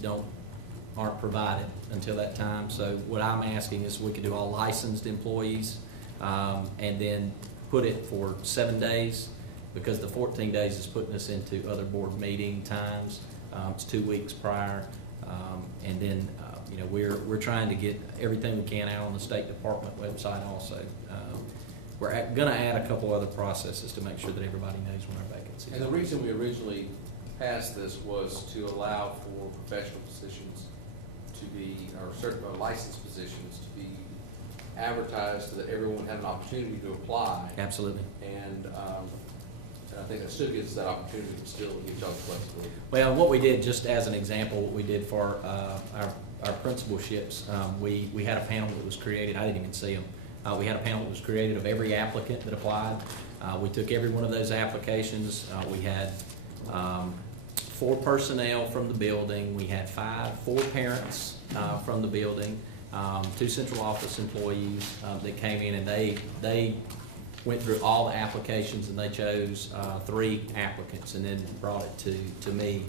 aren't provided until that time. So what I'm asking is we could do all licensed employees and then put it for 7 days, because the 14 days is putting us into other board meeting times. It's 2 weeks prior. And then, we're trying to get everything we can out on the State Department website also. We're gonna add a couple other processes to make sure that everybody knows when our vacancies. And the reason we originally passed this was to allow for professional positions to be, or certain licensed positions to be advertised so that everyone had an opportunity to apply. Absolutely. And I think that still gives us that opportunity to still give y'all the flexibility. Well, what we did, just as an example, what we did for our principalships, we had a panel that was created. I didn't even see them. We had a panel that was created of every applicant that applied. We took every one of those applications. We had 4 personnel from the building. We had 4 parents from the building, 2 central office employees that came in, and they went through all the applications, and they chose 3 applicants and then brought it to me.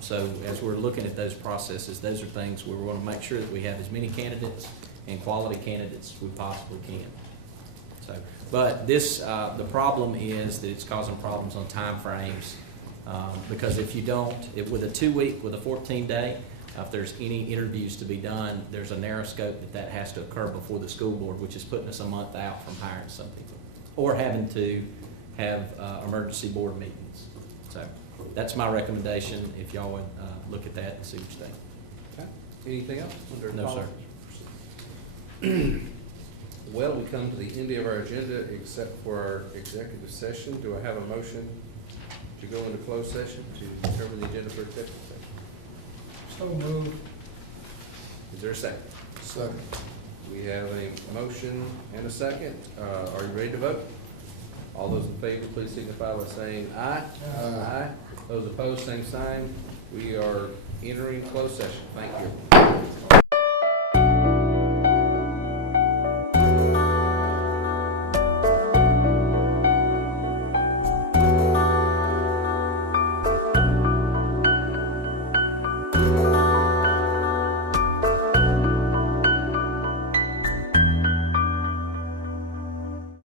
So as we're looking at those processes, those are things where we want to make sure that we have as many candidates and quality candidates as we possibly can. So, but this, the problem is that it's causing problems on timeframes, because if you don't, with a 2-week, with a 14-day, if there's any interviews to be done, there's a narrow scope that has to occur before the school board, which is putting us a month out from hiring some people, or having to have emergency board meetings. So that's my recommendation, if y'all would look at that and see what you think. Okay. Anything else? Under No, sir. Well, we come to the end of our agenda except for our executive session. Do I have a motion to go into closed session to determine the agenda for executive session? So moved. Is there a second? Second. We have a motion and a second. Are you ready to vote? All those in favor, please signify by saying aye. Aye. Those opposed, same sign. We are entering closed session. Thank you.